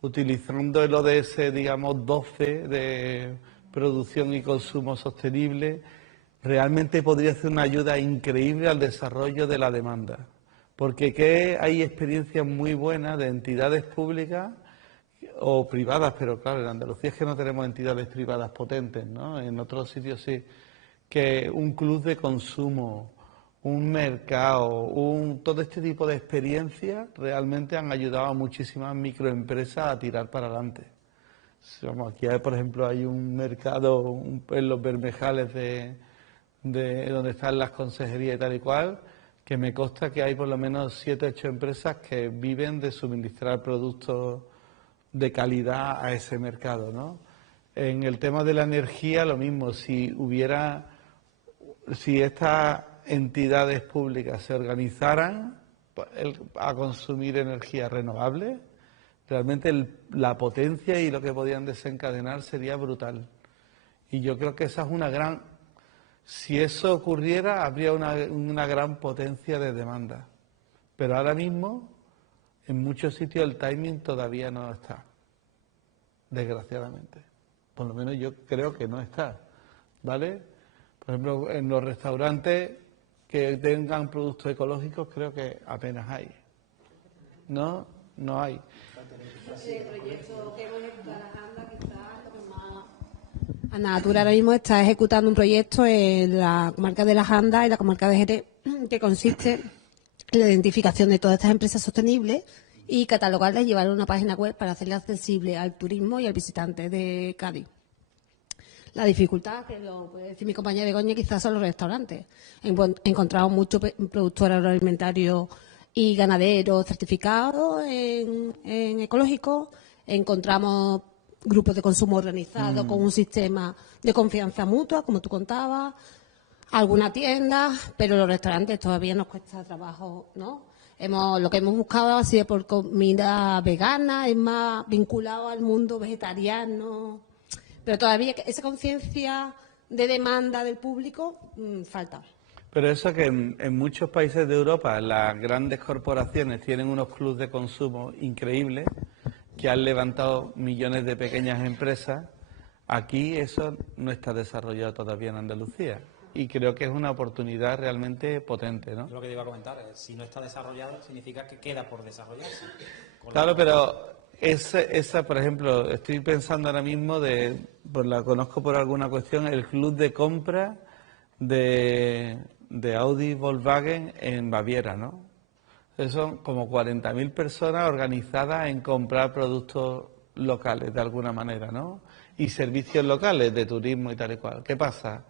utilizando el ODS, digamos, 12 de producción y consumo sostenible, realmente podría ser una ayuda increíble al desarrollo de la demanda. Porque hay experiencias muy buenas de entidades públicas o privadas, pero claro, en Andalucía es que no tenemos entidades privadas potentes, ¿no? En otros sitios sí, que un club de consumo, un mercado, todo este tipo de experiencias realmente han ayudado a muchísimas microempresas a tirar para adelante. Aquí, por ejemplo, hay un mercado en los Bermejales de donde están las consejerías y tal y cual, que me consta que hay por lo menos 7 o 8 empresas que viven de suministrar productos de calidad a ese mercado, ¿no? En el tema de la energía, lo mismo. Si estas entidades públicas se organizaran a consumir energía renovable, realmente la potencia y lo que podían desencadenar sería brutal. Y yo creo que esa es una gran... Si eso ocurriera, habría una gran potencia de demanda. Pero ahora mismo, en muchos sitios, el timing todavía no está, desgraciadamente. Por lo menos yo creo que no está, ¿vale? Por ejemplo, en los restaurantes que tengan productos ecológicos, creo que apenas hay. No hay. Andanatura ahora mismo está ejecutando un proyecto en la comarca de Las Andas y la comarca de Jerez, que consiste en la identificación de todas estas empresas sostenibles y catalogarlas y llevarlas a una página web para hacerlas accesibles al turismo y al visitante de Cádiz. La dificultad, que lo puede decir mi compañera Begoña, quizás son los restaurantes. Encontramos muchos productores agroalimentarios y ganaderos certificados en ecológicos. Encontramos grupos de consumo organizados con un sistema de confianza mutua, como tú contabas. Alguna tienda, pero los restaurantes todavía nos cuesta trabajo, ¿no? Lo que hemos buscado ha sido por comida vegana, es más vinculado al mundo vegetariano. Pero todavía esa conciencia de demanda del público falta. Pero eso que en muchos países de Europa las grandes corporaciones tienen unos clubes de consumo increíbles que han levantado millones de pequeñas empresas, aquí eso no está desarrollado todavía en Andalucía. Y creo que es una oportunidad realmente potente, ¿no? Lo que te iba a comentar, si no está desarrollado, significa que queda por desarrollarse. Claro, pero esa, por ejemplo, estoy pensando ahora mismo, pues la conozco por alguna cuestión, el club de compra de Audi Volkswagen en Baviera, ¿no? Entonces son como 40.000 personas organizadas en comprar productos locales de alguna manera, ¿no? Y servicios locales de turismo y tal y cual. ¿Qué pasa?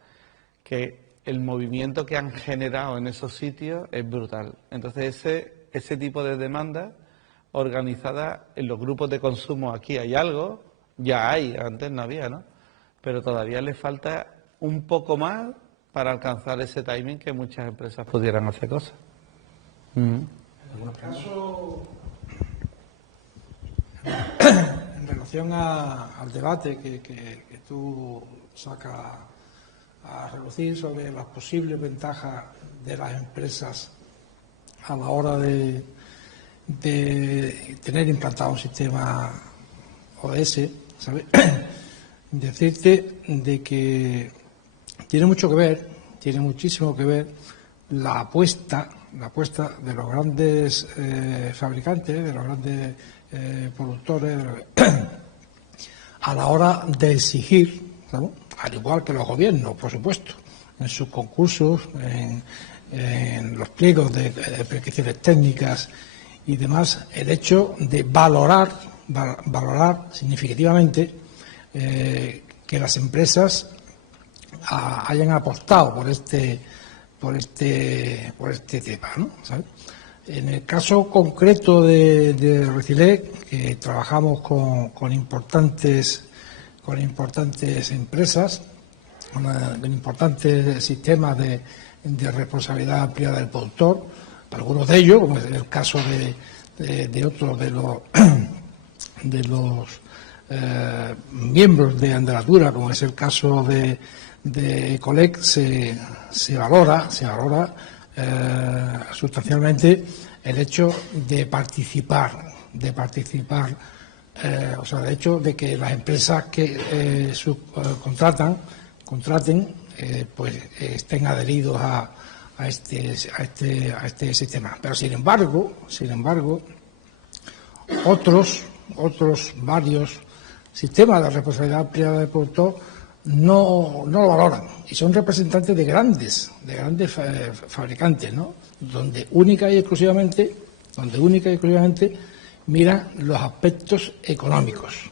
Que el movimiento que han generado en esos sitios es brutal. Entonces ese tipo de demanda organizada en los grupos de consumo, aquí hay algo, ya hay, antes no había, ¿no? Pero todavía le falta un poco más para alcanzar ese timing que muchas empresas pudieran hacer cosas. En relación al debate que tú sacas a relucir sobre las posibles ventajas de las empresas a la hora de tener implantado un sistema ODS, ¿sabes? Decirte de que tiene muchísimo que ver la apuesta de los grandes fabricantes, de los grandes productores, a la hora de exigir, ¿sabes? Al igual que los gobiernos, por supuesto, en sus concursos, en los pliegos de prescripciones técnicas y demás, el hecho de valorar significativamente que las empresas hayan apostado por este tema, ¿no? ¿Sabes? En el caso concreto de Recilec, que trabajamos con importantes empresas, con importantes sistemas de responsabilidad ampliada del productor, algunos de ellos, como es el caso de otros de los miembros de Andanatura, como es el caso de Ecolec, se valora sustancialmente el hecho de participar, o sea, el hecho de que las empresas que contraten, pues estén adheridos a este sistema. Pero sin embargo, otros varios sistemas de responsabilidad ampliada del productor no lo valoran, y son representantes de grandes fabricantes, ¿no? Donde única y exclusivamente miran los aspectos económicos,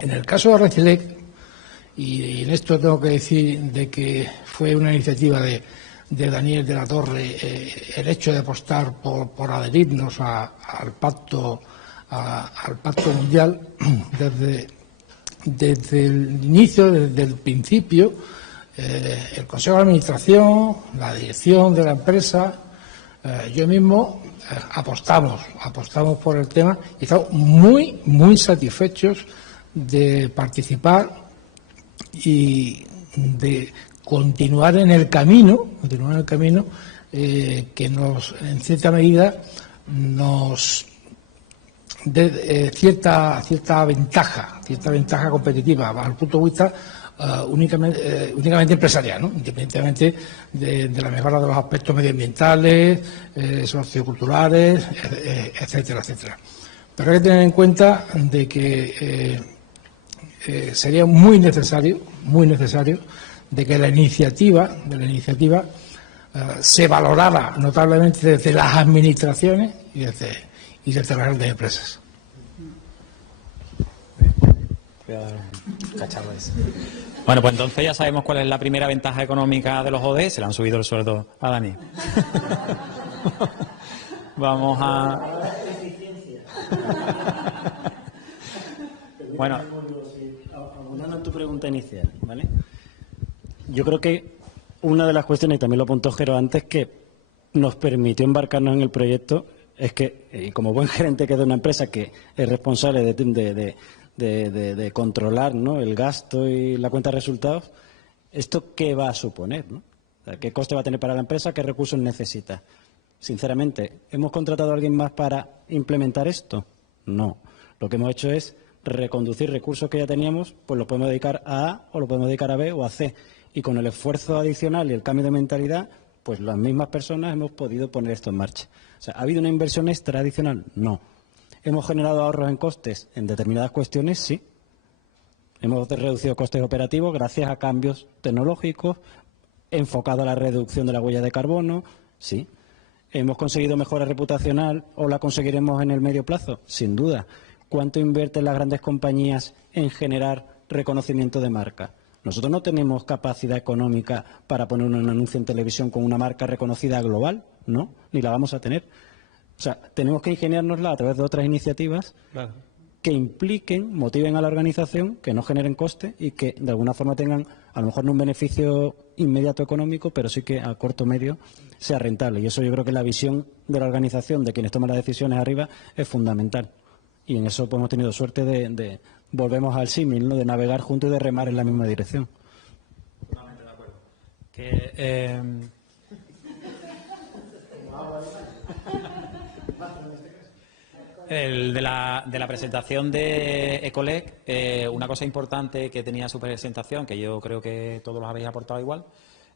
En el caso de Recilec, y en esto tengo que decir de que fue una iniciativa de Daniel de la Torre, el hecho de apostar por adherirnos al pacto mundial desde el inicio, desde el principio. El Consejo de Administración, la dirección de la empresa, yo mismo apostamos por el tema y estamos muy satisfechos de participar y de continuar en el camino que nos, en cierta medida, nos dé cierta ventaja competitiva al punto de vista únicamente empresarial, ¿no? Independientemente de la mejora de los aspectos medioambientales, socioculturales, etcétera. Pero hay que tener en cuenta de que sería muy necesario de que la iniciativa se valorara notablemente desde las administraciones y desde las grandes empresas. Bueno, pues entonces ya sabemos cuál es la primera ventaja económica de los ODS. Se le han subido el sueldo a Dani. Vamos a... Bueno, abundando en tu pregunta inicial, ¿vale? Yo creo que una de las cuestiones, y también lo apuntó Jero antes, que nos permitió embarcarnos en el proyecto es que, y como buen gerente que es de una empresa que es responsable de controlar, ¿no?, el gasto y la cuenta de resultados, ¿esto qué va a suponer, ¿no? O sea, ¿qué coste va a tener para la empresa? ¿Qué recursos necesita? Sinceramente, ¿hemos contratado a alguien más para implementar esto? No. Lo que hemos hecho es reconducir recursos que ya teníamos, pues los podemos dedicar a A o lo podemos dedicar a B o a C. Y con el esfuerzo adicional y el cambio de mentalidad, pues las mismas personas hemos podido poner esto en marcha. O sea, ¿ha habido una inversión extra adicional? No. ¿Hemos generado ahorros en costes? En determinadas cuestiones, sí. Hemos reducido costes operativos gracias a cambios tecnológicos, enfocado a la reducción de la huella de carbono, sí. ¿Hemos conseguido mejora reputacional o la conseguiremos en el medio plazo? Sin duda. ¿Cuánto invierten las grandes compañías en generar reconocimiento de marca? Nosotros no tenemos capacidad económica para poner un anuncio en televisión con una marca reconocida global, ¿no? Ni la vamos a tener. O sea, tenemos que ingeniárnosla a través de otras iniciativas que impliquen, motiven a la organización, que no generen coste y que de alguna forma tengan, a lo mejor no un beneficio inmediato económico, pero sí que a corto medio sea rentable. Y eso yo creo que la visión de la organización, de quienes toman las decisiones arriba, es fundamental. Y en eso pues, hemos tenido suerte de volvemos al símil, ¿no? De navegar juntos y de remar en la misma dirección. Totalmente de acuerdo. Que, de la presentación de Ecolec, una cosa importante que tenía su presentación, que yo creo que todos los habéis aportado igual,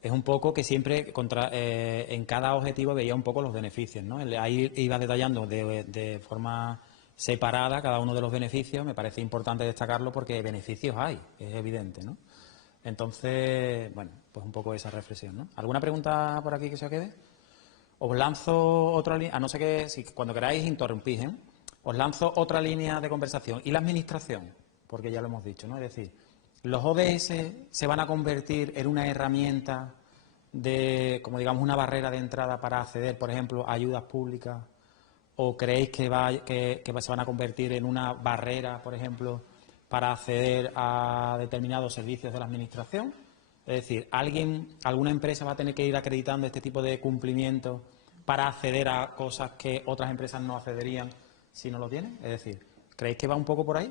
es un poco que siempre en cada objetivo veía un poco los beneficios, ¿no? Ahí iba detallando de forma separada cada uno de los beneficios. Me parece importante destacarlo porque beneficios hay, es evidente, ¿no? Entonces, bueno, pues un poco esa reflexión, ¿no? ¿Alguna pregunta por aquí que se quede? Os lanzo otra línea, a no ser que si cuando queráis interrumpís, ¿eh? Os lanzo otra línea de conversación. ¿Y la administración? Porque ya lo hemos dicho, ¿no? Es decir, ¿los ODS se van a convertir en una herramienta de, como digamos, una barrera de entrada para acceder, por ejemplo, a ayudas públicas? ¿O creéis que se van a convertir en una barrera, por ejemplo, para acceder a determinados servicios de la administración? Es decir, ¿alguna empresa va a tener que ir acreditando este tipo de cumplimiento para acceder a cosas que otras empresas no accederían si no lo tienen? Es decir, ¿creéis que va un poco por ahí?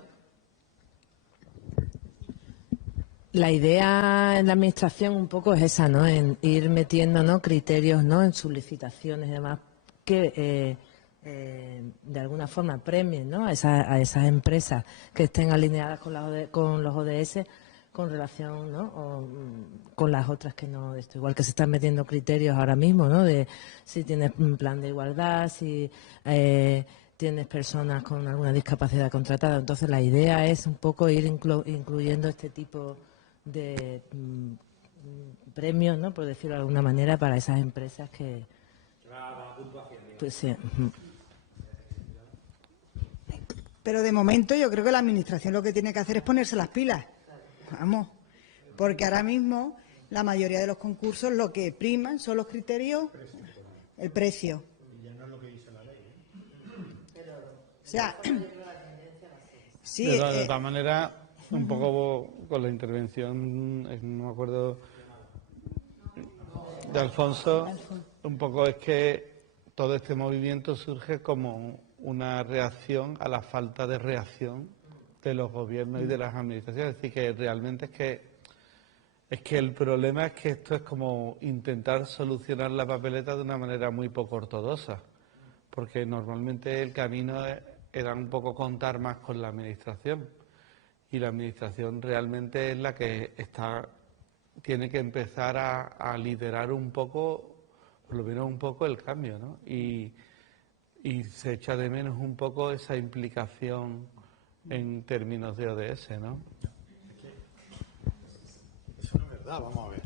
La idea en la administración un poco es esa, ¿no? En ir metiendo, ¿no?, criterios, ¿no?, en sus licitaciones y demás que de alguna forma premien, ¿no?, a esas empresas que estén alineadas con los ODS con relación, ¿no?, con las otras que no. Esto igual que se están metiendo criterios ahora mismo, ¿no?, de si tienes un plan de igualdad, si tienes personas con alguna discapacidad contratada. Entonces la idea es un poco ir incluyendo este tipo de premios, ¿no?, por decirlo de alguna manera, para esas empresas que... Pues sí. Pero de momento yo creo que la Administración lo que tiene que hacer es ponerse las pilas. Vamos, porque ahora mismo la mayoría de los concursos lo que priman son los criterios, el precio. O sea, sí, de todas maneras, un poco con la intervención, no me acuerdo, de Alfonso, un poco es que todo este movimiento surge como una reacción a la falta de reacción de los gobiernos y de las administraciones. Es decir, que realmente es que el problema es que esto es como intentar solucionar la papeleta de una manera muy poco ortodoxa, porque normalmente el camino era un poco contar más con la administración, y la administración realmente es la que tiene que empezar a liderar un poco, por lo menos un poco, el cambio, ¿no? Y se echa de menos un poco esa implicación en términos de ODS, ¿no? Eso no es verdad, vamos a ver.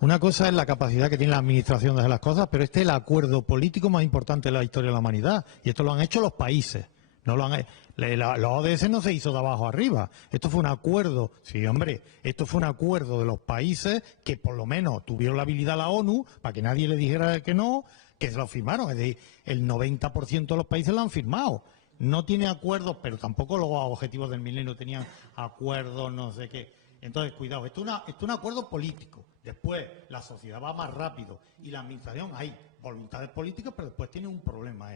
Una cosa es la capacidad que tiene la administración de hacer las cosas, pero este es el acuerdo político más importante de la historia de la humanidad. Y esto lo han hecho los países. No lo han, los ODS no se hizo de abajo arriba. Esto fue un acuerdo, sí, hombre, esto fue un acuerdo de los países que por lo menos tuvieron la habilidad a la ONU para que nadie le dijera que no, que se lo firmaron. Es decir, el 90% de los países lo han firmado. No tiene acuerdos, pero tampoco los objetivos del milenio tenían acuerdos, no sé qué. Entonces, cuidado, esto es un acuerdo político. Después, la sociedad va más rápido y la administración, hay voluntades políticas, pero después tiene un problema.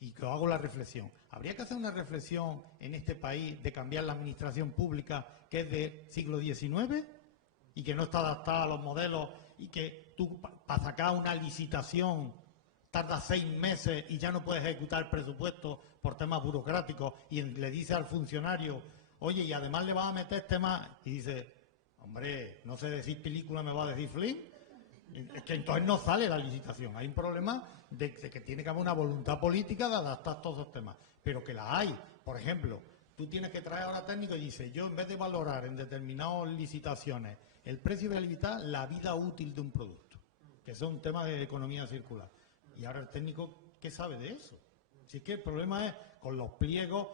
Y que hago la reflexión. Habría que hacer una reflexión en este país de cambiar la administración pública que es del siglo XIX y que no está adaptada a los modelos, y que tú para sacar una licitación tardas 6 meses y ya no puedes ejecutar el presupuesto por temas burocráticos, y le dice al funcionario, oye, y además le vas a meter temas, y dice, hombre, no sé decir película, me va a decir film. Es que entonces no sale la licitación. Hay un problema de que tiene que haber una voluntad política de adaptar todos esos temas, pero que la hay. Por ejemplo, tú tienes que traer ahora técnico y dices, yo en vez de valorar en determinadas licitaciones el precio, voy a limitar la vida útil de un producto, que es un tema de economía circular. Y ahora el técnico, ¿qué sabe de eso? Si es que el problema es con los pliegos,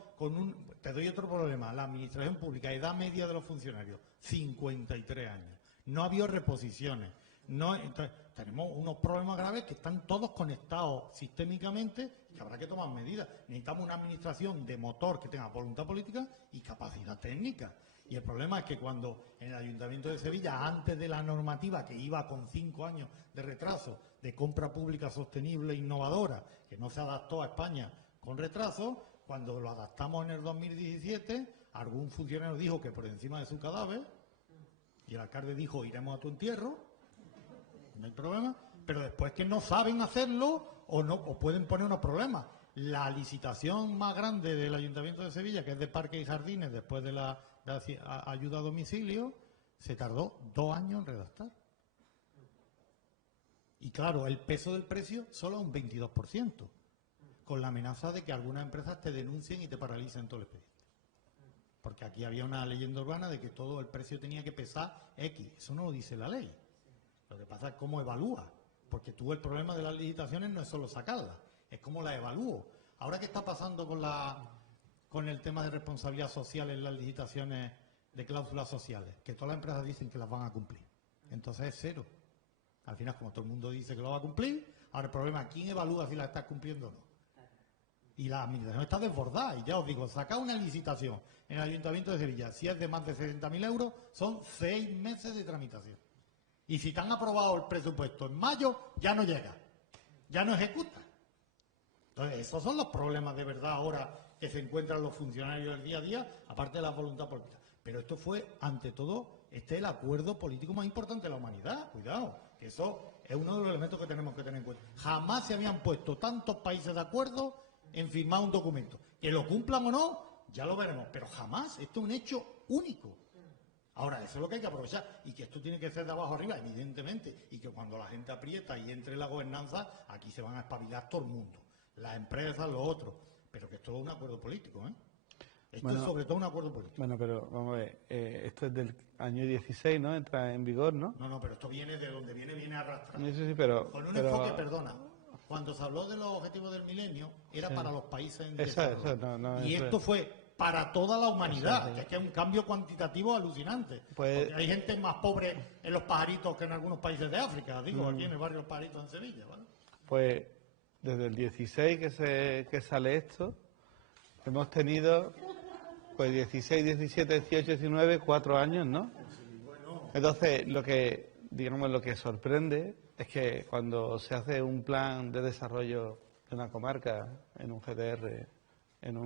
te doy otro problema, la administración pública, edad media de los funcionarios, 53 años. No ha habido reposiciones. Entonces, tenemos unos problemas graves que están todos conectados sistémicamente y que habrá que tomar medidas. Necesitamos una administración de motor que tenga voluntad política y capacidad técnica. Y el problema es que cuando en el Ayuntamiento de Sevilla, antes de la normativa que iba con 5 años de retraso de compra pública sostenible e innovadora, que no se adaptó a España con retraso, cuando lo adaptamos en el 2017, algún funcionario dijo que por encima de su cadáver, y el alcalde dijo, iremos a tu entierro, no hay problema, pero después que no saben hacerlo o pueden poner unos problemas. La licitación más grande del Ayuntamiento de Sevilla, que es de parques y jardines, después de la ayuda a domicilio, se tardó 2 años en redactar. Y claro, el peso del precio solo un 22%, con la amenaza de que algunas empresas te denuncien y te paralicen todo el expediente. Porque aquí había una leyenda urbana de que todo el precio tenía que pesar X. Eso no lo dice la ley. Lo que pasa es cómo evalúa. Porque tú el problema de las licitaciones no es solo sacarlas, es cómo las evalúo. Ahora, ¿qué está pasando con el tema de responsabilidad social en las licitaciones de cláusulas sociales? Que todas las empresas dicen que las van a cumplir. Entonces es cero. Al final, como todo el mundo dice que lo va a cumplir, ahora el problema es quién evalúa si la está cumpliendo o no. Y la administración está desbordada. Y ya os digo, sacar una licitación en el Ayuntamiento de Sevilla, si es de más de 60.000 euros, son 6 meses de tramitación. Y si te han aprobado el presupuesto en mayo, ya no llega, ya no ejecuta. Entonces, esos son los problemas de verdad ahora que se encuentran los funcionarios del día a día, aparte de la voluntad política. Pero esto fue, ante todo, este es el acuerdo político más importante de la humanidad. Cuidado, que eso es uno de los elementos que tenemos que tener en cuenta. Jamás se habían puesto tantos países de acuerdo en firmar un documento. Que lo cumplan o no, ya lo veremos. Pero jamás, esto es un hecho único. Ahora, eso es lo que hay que aprovechar, y que esto tiene que ser de abajo arriba, evidentemente, y que cuando la gente aprieta y entre en la gobernanza, aquí se van a espabilar todo el mundo, las empresas, los otros, pero que esto es un acuerdo político, ¿eh? Esto es sobre todo un acuerdo político. Bueno, pero vamos a ver, esto es del año 16, ¿no? Entra en vigor, ¿no? No, pero esto viene de donde viene arrastrado. Sí, pero... Con un enfoque, perdona, cuando se habló de los objetivos del milenio, era para los países en desarrollo. Y esto fue para toda la humanidad, que es que es un cambio cuantitativo alucinante. Porque hay gente más pobre en los pajaritos que en algunos países de África, digo, aquí en el barrio Los Pajaritos en Sevilla, ¿vale? Pues desde el 16 que sale esto, hemos tenido pues 16, 17, 18, 19, 4 años, ¿no? Entonces, lo que sorprende es que cuando se hace un plan de desarrollo de una comarca, en un GDR, en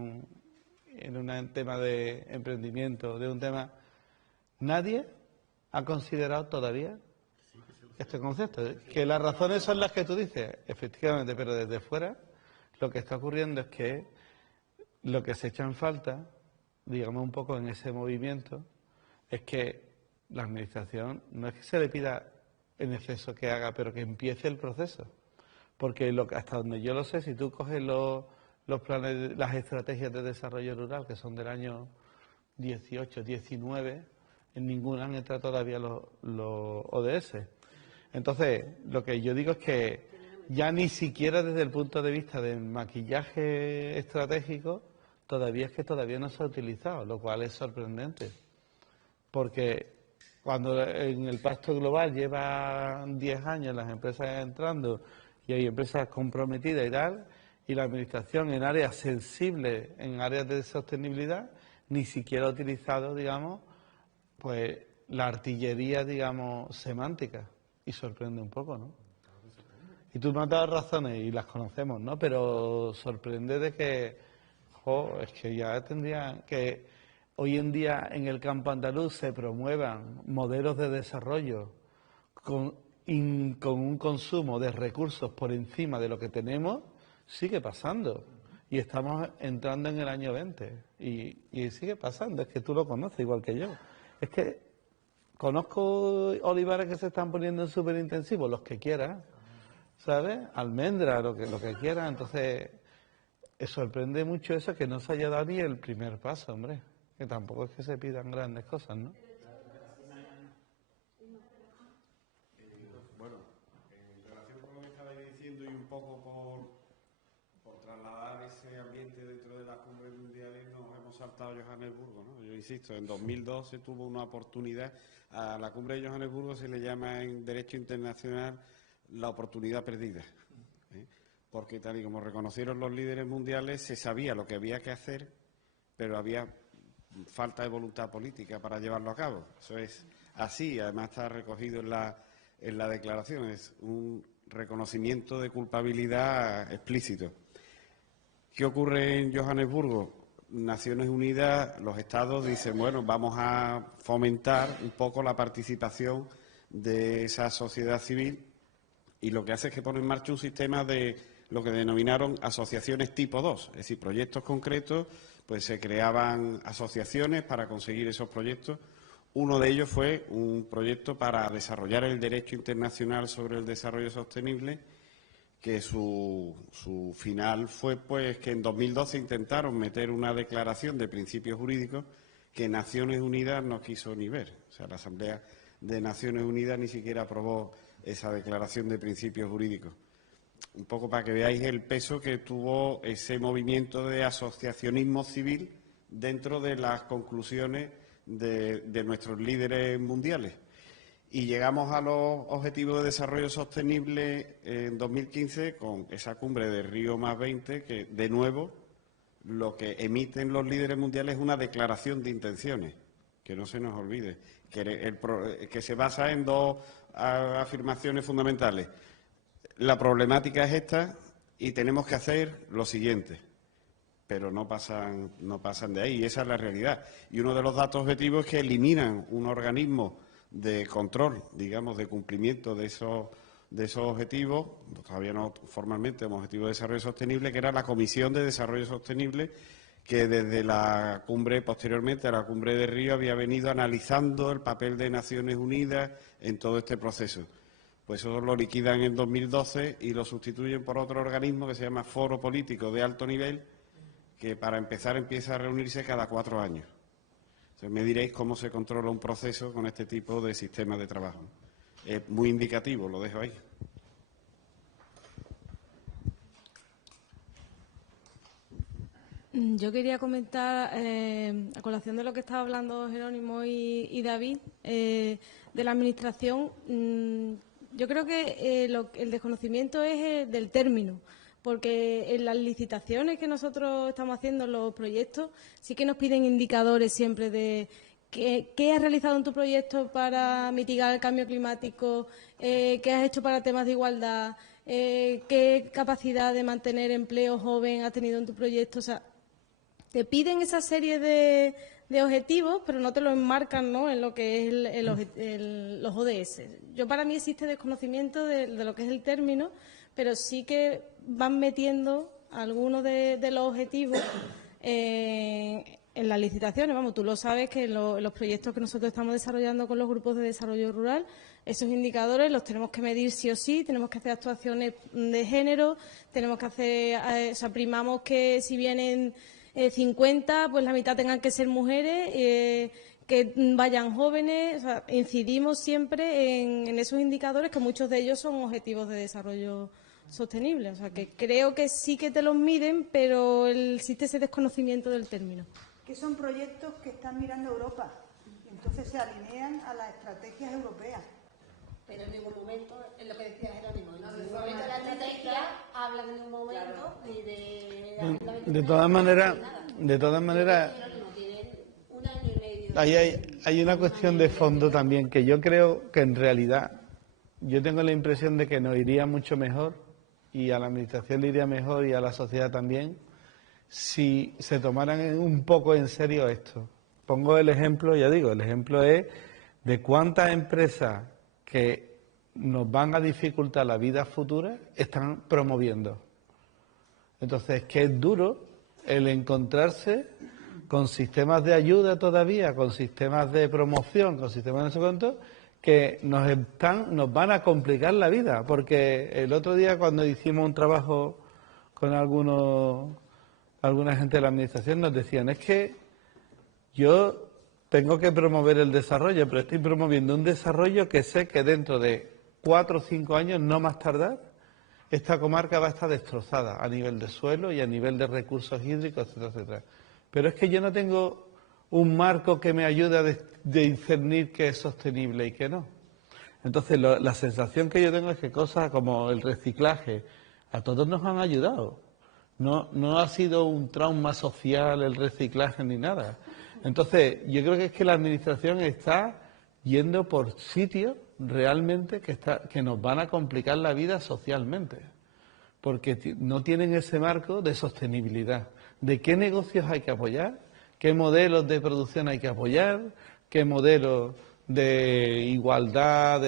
un tema de emprendimiento, de un tema, nadie ha considerado todavía este concepto. Que las razones son las que tú dices, efectivamente, pero desde fuera lo que está ocurriendo es que lo que se echa en falta, digamos un poco en ese movimiento, es que la administración no es que se le pida en exceso que haga, pero que empiece el proceso. Porque hasta donde yo lo sé, si tú coges los planes, las estrategias de desarrollo rural, que son del año 18, 19, en ninguna han entrado todavía los ODS. Entonces, lo que yo digo es que ya ni siquiera desde el punto de vista del maquillaje estratégico, todavía no se ha utilizado, lo cual es sorprendente. Porque cuando en el Pacto Global llevan 10 años las empresas entrando y hay empresas comprometidas y tal, y la administración en áreas sensibles, en áreas de sostenibilidad, ni siquiera ha utilizado, digamos, pues la artillería, digamos, semántica. Y sorprende un poco, ¿no? Y tú me has dado razones y las conocemos, ¿no? Pero sorprende de que, es que ya tendrían que hoy en día en el campo andaluz se promuevan modelos de desarrollo con un consumo de recursos por encima de lo que tenemos, sigue pasando. Y estamos entrando en el año 20. Y sigue pasando, es que tú lo conoces igual que yo. Es que conozco olivares que se están poniendo en superintensivos, los que quieran, ¿sabes? Almendra, lo que quieran. Entonces, sorprende mucho eso, que no se haya dado ni el primer paso, hombre. Que tampoco es que se pidan grandes cosas, ¿no? Bueno, en relación con lo que estabais diciendo y un poco por trasladar ese ambiente dentro de las cumbres mundiales, nos hemos saltado a Johannesburgo, ¿no? Yo insisto, en 2002 se tuvo una oportunidad, a la cumbre de Johannesburgo se le llama en Derecho Internacional la oportunidad perdida, ¿eh? Porque tal y como reconocieron los líderes mundiales, se sabía lo que había que hacer, pero había falta de voluntad política para llevarlo a cabo. Eso es así, además está recogido en la declaración, es un reconocimiento de culpabilidad explícito. ¿Qué ocurre en Johannesburgo? Naciones Unidas, los Estados dicen, bueno, vamos a fomentar un poco la participación de esa sociedad civil, y lo que hace es que pone en marcha un sistema de lo que denominaron asociaciones tipo 2, es decir, proyectos concretos, pues se creaban asociaciones para conseguir esos proyectos. Uno de ellos fue un proyecto para desarrollar el derecho internacional sobre el desarrollo sostenible, que su final fue pues que en 2012 intentaron meter una declaración de principios jurídicos que Naciones Unidas no quiso ni ver. O sea, la Asamblea de Naciones Unidas ni siquiera aprobó esa declaración de principios jurídicos. Un poco para que veáis el peso que tuvo ese movimiento de asociacionismo civil dentro de las conclusiones de nuestros líderes mundiales. Y llegamos a los Objetivos de Desarrollo Sostenible en 2015 con esa cumbre de Río +20, que de nuevo lo que emiten los líderes mundiales es una declaración de intenciones, que no se nos olvide, que se basa en dos afirmaciones fundamentales. La problemática es esta y tenemos que hacer lo siguiente, pero no pasan de ahí, y esa es la realidad. Y uno de los datos objetivos es que eliminan un organismo de control, digamos, de cumplimiento de esos objetivos, todavía no formalmente como Objetivo de Desarrollo Sostenible, que era la Comisión de Desarrollo Sostenible, que desde la cumbre, posteriormente a la cumbre de Río, había venido analizando el papel de Naciones Unidas en todo este proceso. Pues eso lo liquidan en 2012 y lo sustituyen por otro organismo que se llama Foro Político de Alto Nivel, que para empezar empieza a reunirse cada 4 años. Entonces me diréis cómo se controla un proceso con este tipo de sistemas de trabajo. Es muy indicativo, lo dejo ahí. Yo quería comentar, a colación de lo que estaba hablando Jerónimo y David, de la Administración. Yo creo que el desconocimiento es del término, porque en las licitaciones que nosotros estamos haciendo, los proyectos, sí que nos piden indicadores siempre de qué has realizado en tu proyecto para mitigar el cambio climático, qué has hecho para temas de igualdad, qué capacidad de mantener empleo joven has tenido en tu proyecto. O sea, te piden esa serie de objetivos, pero no te lo enmarcan, ¿no?, en lo que es los ODS. Para mí existe desconocimiento de lo que es el término, pero sí que van metiendo algunos de los objetivos en las licitaciones. Vamos, tú lo sabes que en los proyectos que nosotros estamos desarrollando con los grupos de desarrollo rural, esos indicadores los tenemos que medir sí o sí, tenemos que hacer actuaciones de género, tenemos que hacer, primamos que si vienen 50, pues la mitad tengan que ser mujeres, que vayan jóvenes. O sea, incidimos siempre en esos indicadores, que muchos de ellos son objetivos de desarrollo sostenible. O sea, que creo que sí que te los miden, pero existe ese desconocimiento del término. Que son proyectos que están mirando a Europa, entonces se alinean a las estrategias europeas. Pero en ningún momento, es lo que decía Jerónimo, en ningún momento de la estrategia hablan en ningún momento ni de... De todas maneras, hay una cuestión de fondo también, que yo creo que en realidad, yo tengo la impresión de que nos iría mucho mejor, y a la Administración le iría mejor y a la sociedad también, si se tomaran un poco en serio esto. Pongo el ejemplo, ya digo, el ejemplo es de cuántas empresas que nos van a dificultar la vida futura están promoviendo. Entonces, que es duro el encontrarse con sistemas de ayuda todavía, con sistemas de promoción, con sistemas de no sé cuánto, que nos van a complicar la vida. Porque el otro día, cuando hicimos un trabajo con alguna gente de la Administración, nos decían, es que yo tengo que promover el desarrollo, pero estoy promoviendo un desarrollo que sé que dentro de 4 o 5 años, no más tardar, esta comarca va a estar destrozada a nivel de suelo y a nivel de recursos hídricos, etcétera, etcétera. Pero es que yo no tengo un marco que me ayude a discernir qué es sostenible y qué no. Entonces, la sensación que yo tengo es que cosas como el reciclaje a todos nos han ayudado. No ha sido un trauma social el reciclaje ni nada. Entonces, yo creo que es que la Administración está yendo por sitios realmente que nos van a complicar la vida socialmente, porque no tienen ese marco de sostenibilidad, de qué negocios hay que apoyar, qué modelos de producción hay que apoyar, qué modelos de igualdad,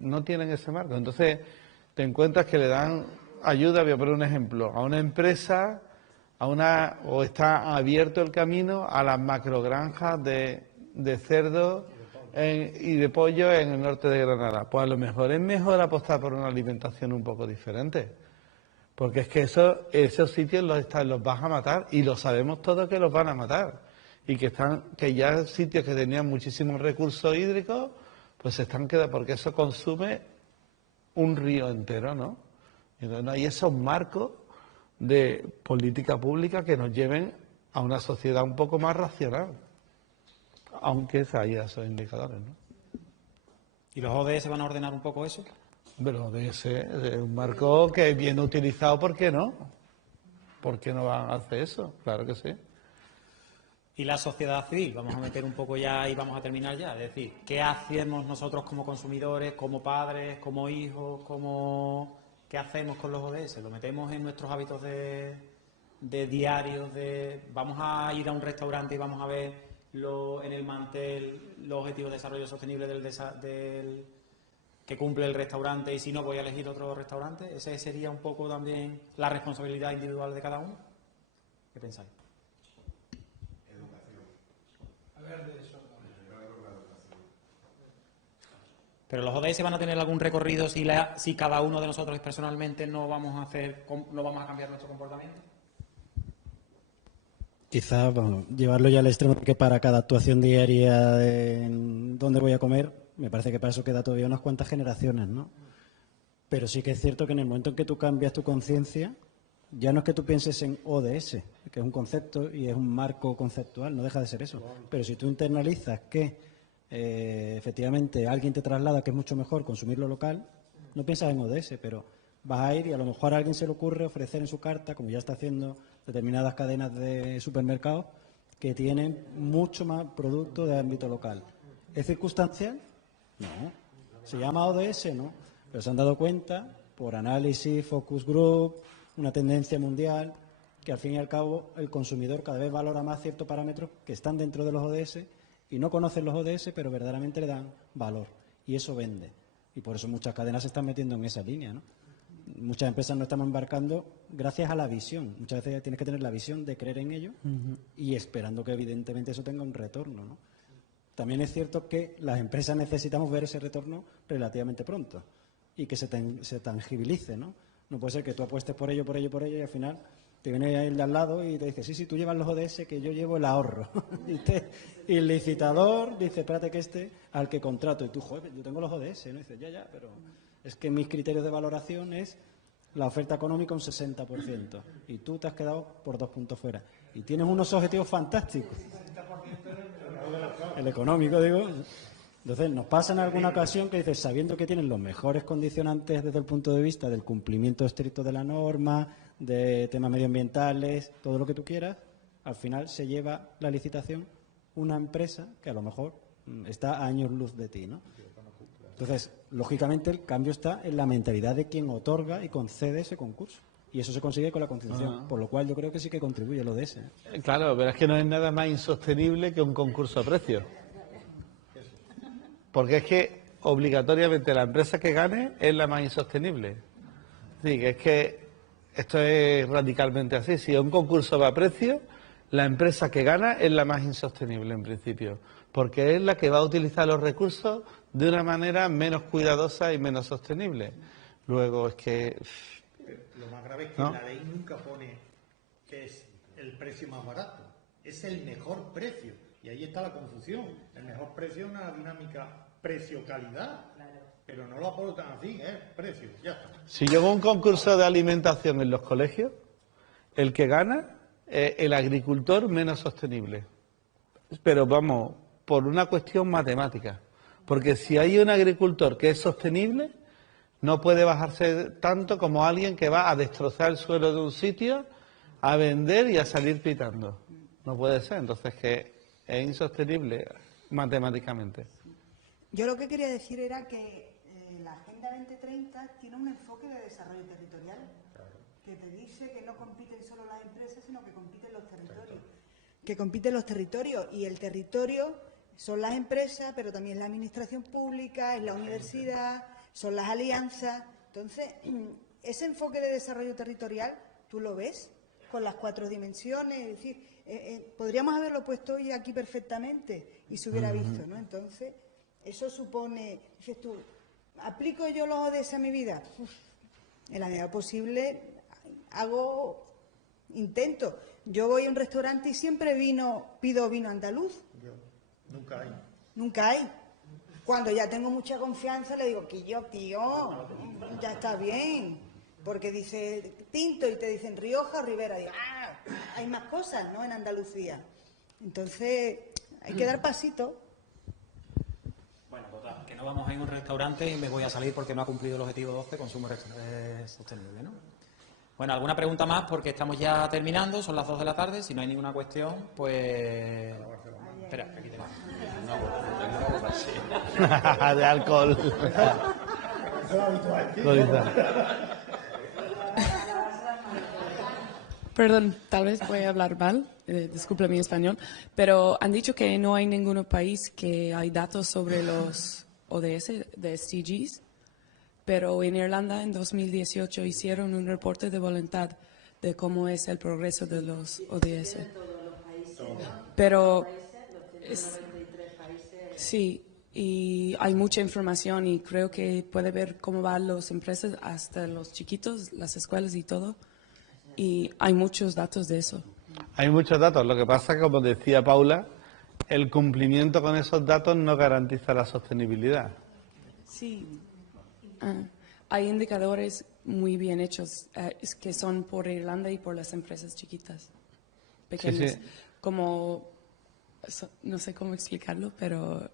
no tienen ese marco. Entonces, te encuentras que le dan ayuda, voy a poner un ejemplo, a una empresa, o está abierto el camino a las macrogranjas de cerdos y de pollo en el norte de Granada. Pues a lo mejor es mejor apostar por una alimentación un poco diferente, porque es que esos sitios los vas a matar, y lo sabemos todos que los van a matar, y que ya sitios que tenían muchísimos recursos hídricos pues se están quedando, porque eso consume un río entero, ¿no? Entonces no hay esos marcos de política pública que nos lleven a una sociedad un poco más racional, aunque haya esos indicadores, ¿no? ¿Y los ODS van a ordenar un poco eso? Pero ODS es un marco que es bien utilizado, ¿por qué no? ¿Por qué no van a hacer eso? Claro que sí. Y la sociedad civil, vamos a meter un poco ya y vamos a terminar ya. Es decir, ¿qué hacemos nosotros como consumidores, como padres, como hijos, qué hacemos con los ODS? ¿Lo metemos en nuestros hábitos de diarios? ¿Vamos a ir a un restaurante y vamos a ver en el mantel los objetivos de desarrollo sostenible que cumple el restaurante, y si no voy a elegir otro restaurante? ¿Ese sería un poco también la responsabilidad individual de cada uno? ¿Qué pensáis? Pero los ODS van a tener algún recorrido si cada uno de nosotros personalmente no vamos a cambiar nuestro comportamiento. Quizás llevarlo ya al extremo, que para cada actuación diaria en dónde voy a comer, me parece que para eso queda todavía unas cuantas generaciones, ¿no? Pero sí que es cierto que en el momento en que tú cambias tu conciencia, ya no es que tú pienses en ODS, que es un concepto y es un marco conceptual, no deja de ser eso. Pero si tú internalizas que efectivamente alguien te traslada que es mucho mejor consumir lo local, no piensas en ODS, pero vas a ir y a lo mejor a alguien se le ocurre ofrecer en su carta, como ya está haciendo determinadas cadenas de supermercados, que tienen mucho más producto de ámbito local. ¿Es circunstancial? No. ¿Se llama ODS? No. Pero se han dado cuenta, por análisis, focus group, una tendencia mundial, que al fin y al cabo el consumidor cada vez valora más ciertos parámetros que están dentro de los ODS y no conocen los ODS, pero verdaderamente le dan valor. Y eso vende. Y por eso muchas cadenas se están metiendo en esa línea, ¿no? Muchas empresas no estamos embarcando gracias a la visión. Muchas veces tienes que tener la visión de creer en ello y esperando que evidentemente eso tenga un retorno, ¿no? También es cierto que las empresas necesitamos ver ese retorno relativamente pronto y que se tangibilice, ¿no? No puede ser que tú apuestes por ello y al final te viene el de al lado y te dice, sí, tú llevas los ODS, que yo llevo el ahorro. Y el licitador dice, espérate que al que contrato. Y tú, joder, yo tengo los ODS, ¿no? Y dices, ya, pero es que mis criterios de valoración es la oferta económica un 60%. Y tú te has quedado por 2 puntos fuera. Y tienes unos objetivos fantásticos. El económico, digo. Entonces, nos pasa en alguna ocasión que dices, sabiendo que tienen los mejores condicionantes desde el punto de vista del cumplimiento estricto de la norma, de temas medioambientales, todo lo que tú quieras, al final se lleva la licitación una empresa que a lo mejor está a años luz de ti, ¿no? Entonces, lógicamente, el cambio está en la mentalidad de quien otorga y concede ese concurso. Y eso se consigue con la Constitución, por lo cual yo creo que sí que contribuye lo de ese. Claro, pero es que no es nada más insostenible que un concurso a precios. Porque es que obligatoriamente la empresa que gane es la más insostenible. Sí, es que esto es radicalmente así. Si un concurso va a precio, la empresa que gana es la más insostenible en principio, porque es la que va a utilizar los recursos de una manera menos cuidadosa y menos sostenible. Luego es que... Lo más grave es que la ley nunca pone que es el precio más barato, es el mejor precio. Y ahí está la confusión. El mejor precio es una dinámica precio-calidad, pero no lo aportan así, precio, ya está. Si yo hago un concurso de alimentación en los colegios, el que gana es el agricultor menos sostenible. Pero vamos, por una cuestión matemática. Porque si hay un agricultor que es sostenible, no puede bajarse tanto como alguien que va a destrozar el suelo de un sitio, a vender y a salir pitando. No puede ser, entonces que es insostenible matemáticamente. Yo lo que quería decir era que la Agenda 2030 tiene un enfoque de desarrollo territorial que te dice que no compiten solo las empresas, sino que compiten los territorios. Que compiten los territorios, y el territorio son las empresas, pero también la administración pública, es la universidad, son las alianzas. Entonces, ese enfoque de desarrollo territorial, tú lo ves con las 4 dimensiones, es decir, podríamos haberlo puesto hoy aquí perfectamente y se hubiera visto, ¿no? Entonces, eso supone, dices tú, ¿aplico yo los ODS a mi vida? En la medida posible intento. Yo voy a un restaurante y siempre pido vino andaluz. Nunca hay. Nunca hay. Cuando ya tengo mucha confianza le digo, tío, ya está bien. Porque dice tinto y te dicen Rioja o Ribera. Digo, hay más cosas, ¿no?, en Andalucía. Entonces, hay que dar pasito. Bueno, total, que no vamos a ir a un restaurante y me voy a salir porque no ha cumplido el objetivo 12, consumo sostenible, ¿no? Bueno, ¿alguna pregunta más? Porque estamos ya terminando, son las 2 de la tarde. Si no hay ninguna cuestión, pues... Espera, aquí tenemos. De alcohol. Perdón, tal vez voy a hablar mal, disculpe mi español, pero han dicho que no hay ningún país que hay datos sobre los ODS de SDGs, pero en Irlanda en 2018 hicieron un reporte de voluntad de cómo es el progreso de los ODS. Pero sí, y hay mucha información y creo que puede ver cómo van las empresas hasta los chiquitos, las escuelas y todo. Y hay muchos datos de eso. Hay muchos datos. Lo que pasa, como decía Paula, el cumplimiento con esos datos no garantiza la sostenibilidad. Sí. Hay indicadores muy bien hechos que son por Irlanda y por las empresas chiquitas, pequeñas. Sí, sí. Como, no sé cómo explicarlo, pero...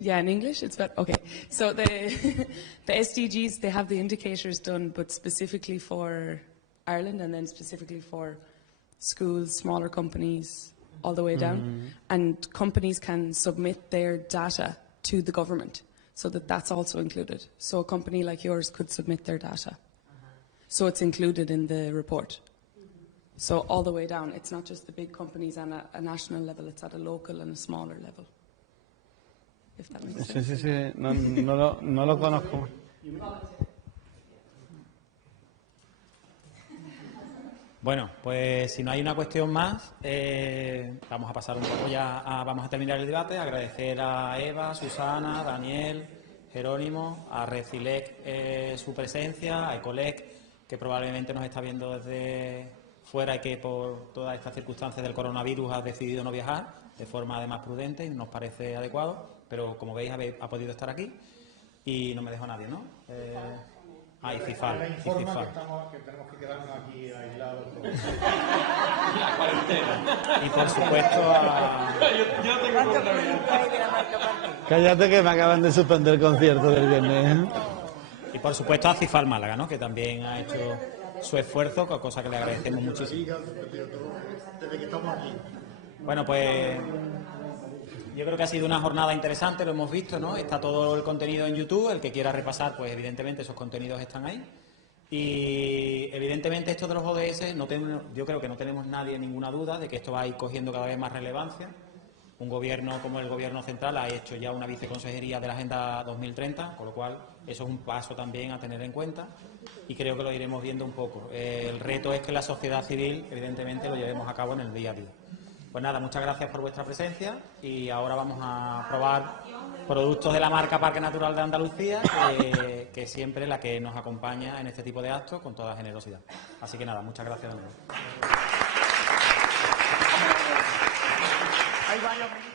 Yeah, in English it's better. Okay, so the SDGs, they have the indicators done, but specifically for Ireland and then specifically for schools, smaller companies, all the way down. And companies can submit their data to the government, so that's also included. So a company like yours could submit their data. So it's included in the report. So all the way down, it's not just the big companies on a national level, it's at a local and a smaller level. If that makes sense. Sí. No lo conozco. Bueno, pues si no hay una cuestión más, vamos a pasar un poco vamos a terminar el debate. Agradecer a Eva, Susana, Daniel, Jerónimo, a Recilec su presencia, a Ecolec, que probablemente nos está viendo desde fuera y que por todas estas circunstancias del coronavirus ha decidido no viajar de forma además prudente y nos parece adecuado, pero como veis ha podido estar aquí y no me dejó nadie, ¿no? Y Cifal. Que tenemos que quedarnos aquí aislados. La cuarentena. Y por supuesto a... Yo tengo Cállate que me acaban de suspender el concierto del viernes. Y por supuesto a Cifal Málaga, ¿no?, que también ha hecho su esfuerzo, cosa que le agradecemos muchísimo. Desde que estamos aquí. Bueno, pues yo creo que ha sido una jornada interesante, lo hemos visto, ¿no? Está todo el contenido en YouTube, el que quiera repasar, pues evidentemente esos contenidos están ahí. Y evidentemente esto de los ODS, yo creo que no tenemos nadie ninguna duda de que esto va a ir cogiendo cada vez más relevancia. Un gobierno como el Gobierno central ha hecho ya una viceconsejería de la Agenda 2030, con lo cual eso es un paso también a tener en cuenta y creo que lo iremos viendo un poco. El reto es que la sociedad civil, evidentemente, lo llevemos a cabo en el día a día. Pues nada, muchas gracias por vuestra presencia y ahora vamos a probar productos de la marca Parque Natural de Andalucía, que siempre es la que nos acompaña en este tipo de actos con toda generosidad. Así que nada, muchas gracias de nuevo. varios ministros.